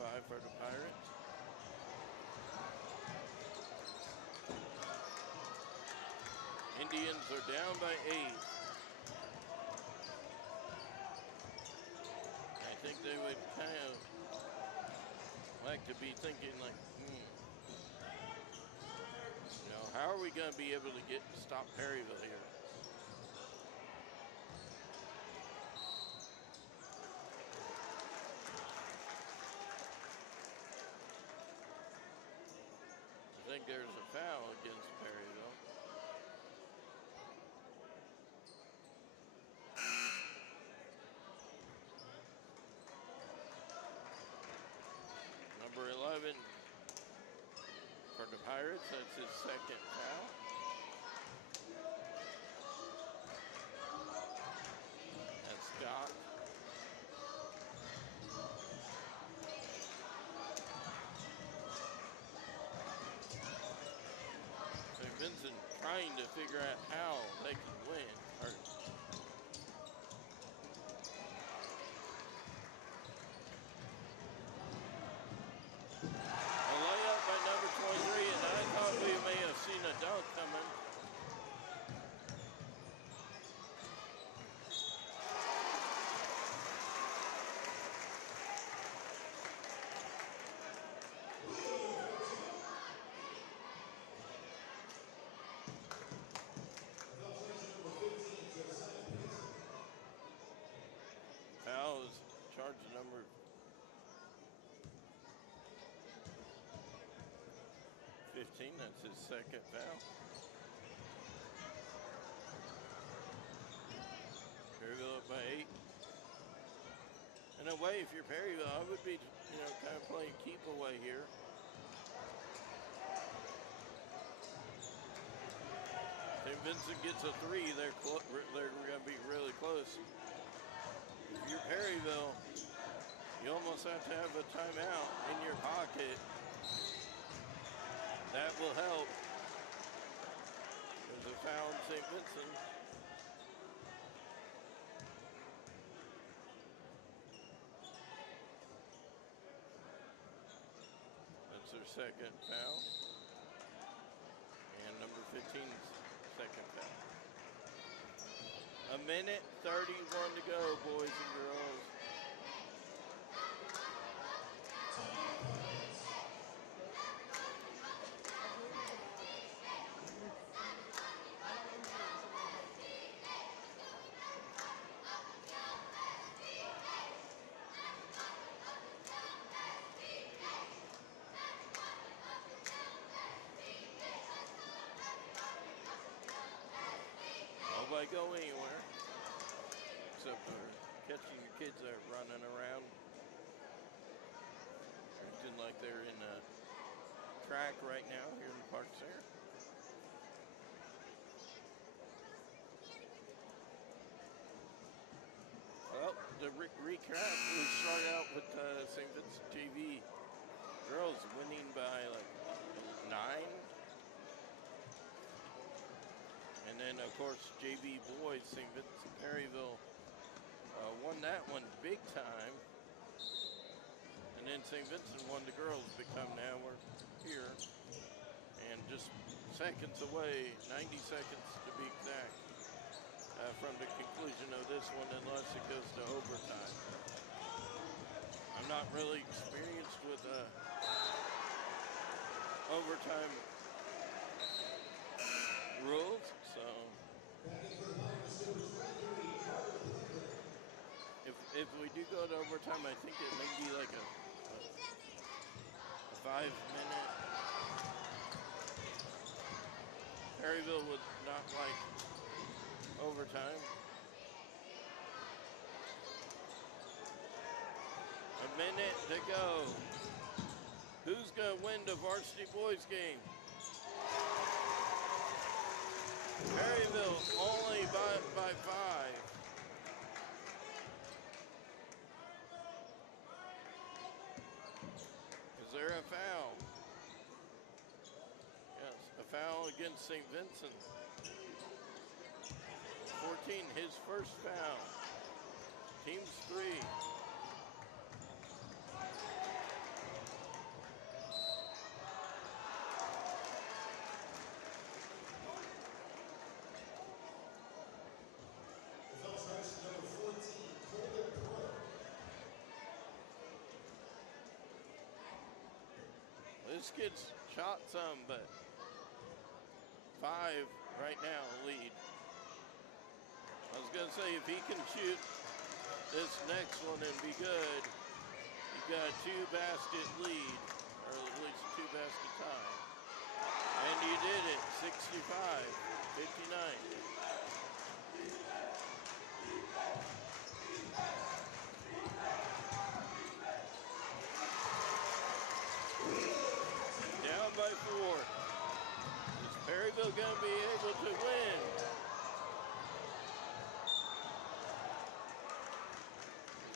5 for the Pirates. Indians are down by 8. I think they would kind of like to be thinking like, you know, how are we going to be able to stop Perryville here? I think there's a foul against Perryville. Number 11 for the Pirates, that's his second foul. That's Scott. St. Vincent trying to figure out how they can win. Number 23, and I thought we may have seen a dunk coming. Foul is charged number 15, that's his second foul. Perryville up by 8. In a way, if you're Perryville, I would be, you know, kind of playing keep away here. St. Vincent gets a 3, they're going to be really close. If you're Perryville, you almost have to have a timeout in your pocket. That will help. There's a foul in St. Vincent. That's their second foul. And number 15's second foul. 1:31 to go, boys and girls. Nobody go anywhere except for catching your kids that are running around acting like they're in track right now here in the Park Center. Well, the recap, we start out with St. Vincent JV girls winning by like 9. And then, of course, JV boys, St. Vincent Perryville won that one big time. And then St. Vincent won the girls big time. Now we're here. And just seconds away, 90 seconds to be exact, from the conclusion of this one, unless it goes to overtime. I'm not really experienced with overtime rules, so if we do go to overtime, I think it may be like a 5-minute. Perryville would not like overtime. A minute to go. Who's going to win the varsity boys game? Perryville only by 5. Is there a foul? Yes, a foul against St. Vincent. 14, his first foul. Team's 3. This kid's shot some, but 5 right now lead. I was gonna say, if he can shoot this next one and be good, he's got a 2-basket lead, or at least 2-basket tie. And you did it, 65-59. Down by 4. Is Perryville going to be able to win?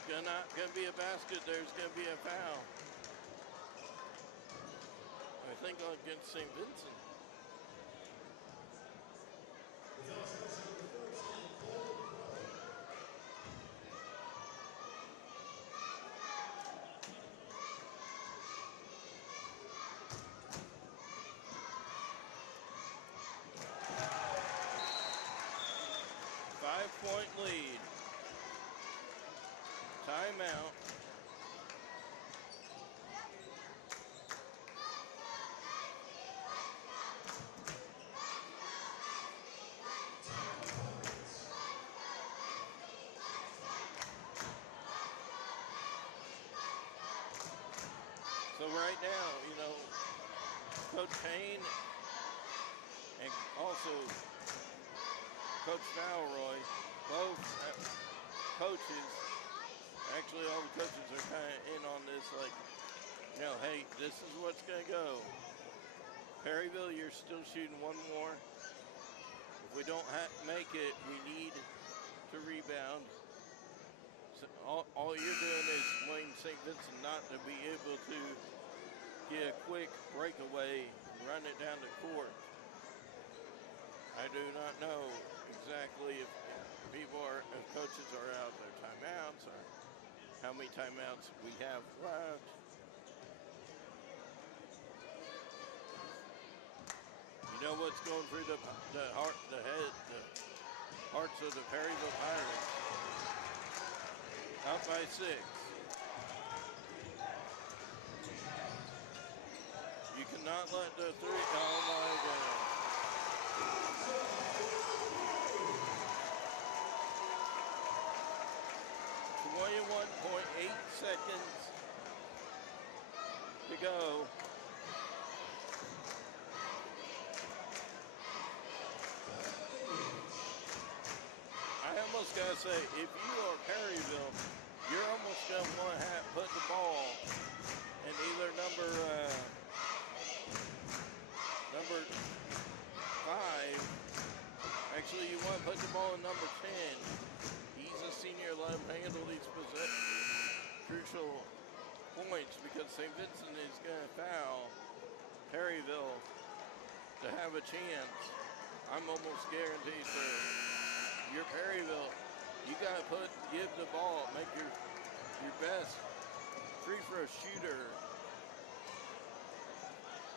It's not going to be a basket. There's going to be a foul. I think against St. Vincent. Five-point lead. Timeout. So right now, you know, Coach Payne and also Coach Falroy, both coaches, actually all the coaches are kind of in on this, like, you know, hey, this is what's going to go. Perryville, you're still shooting one more. If we don't make it, we need to rebound. So all you're doing is wanting St. Vincent not to be able to get a quick breakaway and run it down the court. I do not know exactly if coaches are out of their timeouts or how many timeouts we have left. You know what's going through the hearts of the Perryville Pirates? Up by 6. You cannot let the 3. Oh my goodness. 21.8 seconds to go. I almost gotta say, if you are Perryville, you're almost gonna want to put the ball in either number St. Vincent is going to foul Perryville to have a chance. I'm almost guaranteed, sir. You're Perryville. You got to give the ball, make your best free throw shooter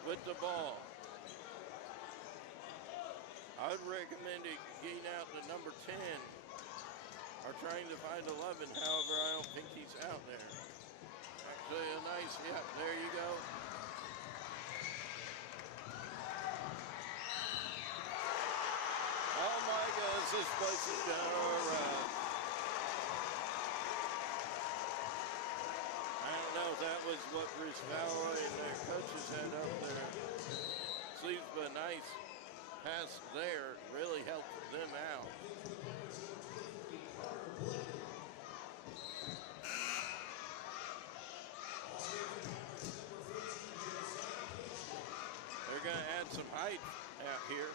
with the ball. I would recommend it getting out to number 10 or trying to find 11. However, I don't think he's out there. Actually, a nice, yeah, there you go. Oh my goodness, this place is gonna run. I don't know if that was what Bruce Fowler and their coaches had up their sleeves, but nice pass there really helped them out. They're going to add some height out here.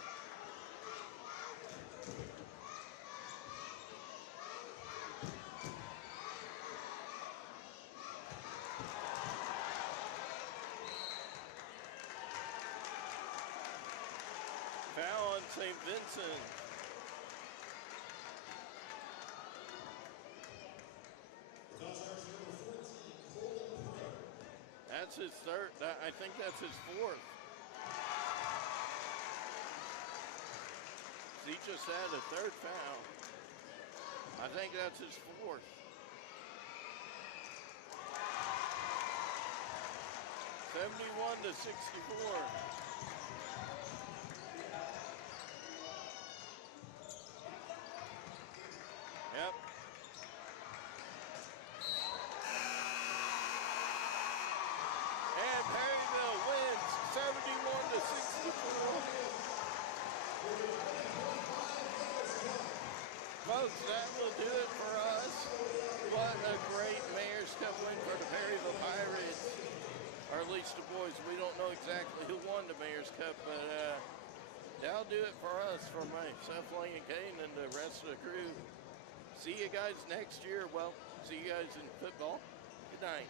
Foul on St. Vincent. That's his third. I think that's his fourth. He just had a third foul. I think that's his fourth. (71-64). Yep. And Perryville wins 71-64. Folks, that will do it for us. What a great Mayor's Cup win for the Perryville Pirates. Or at least the boys. We don't know exactly who won the Mayor's Cup, but that'll do it for us, for myself, Lane and Kane, and the rest of the crew. See you guys next year. Well, see you guys in football. Good night.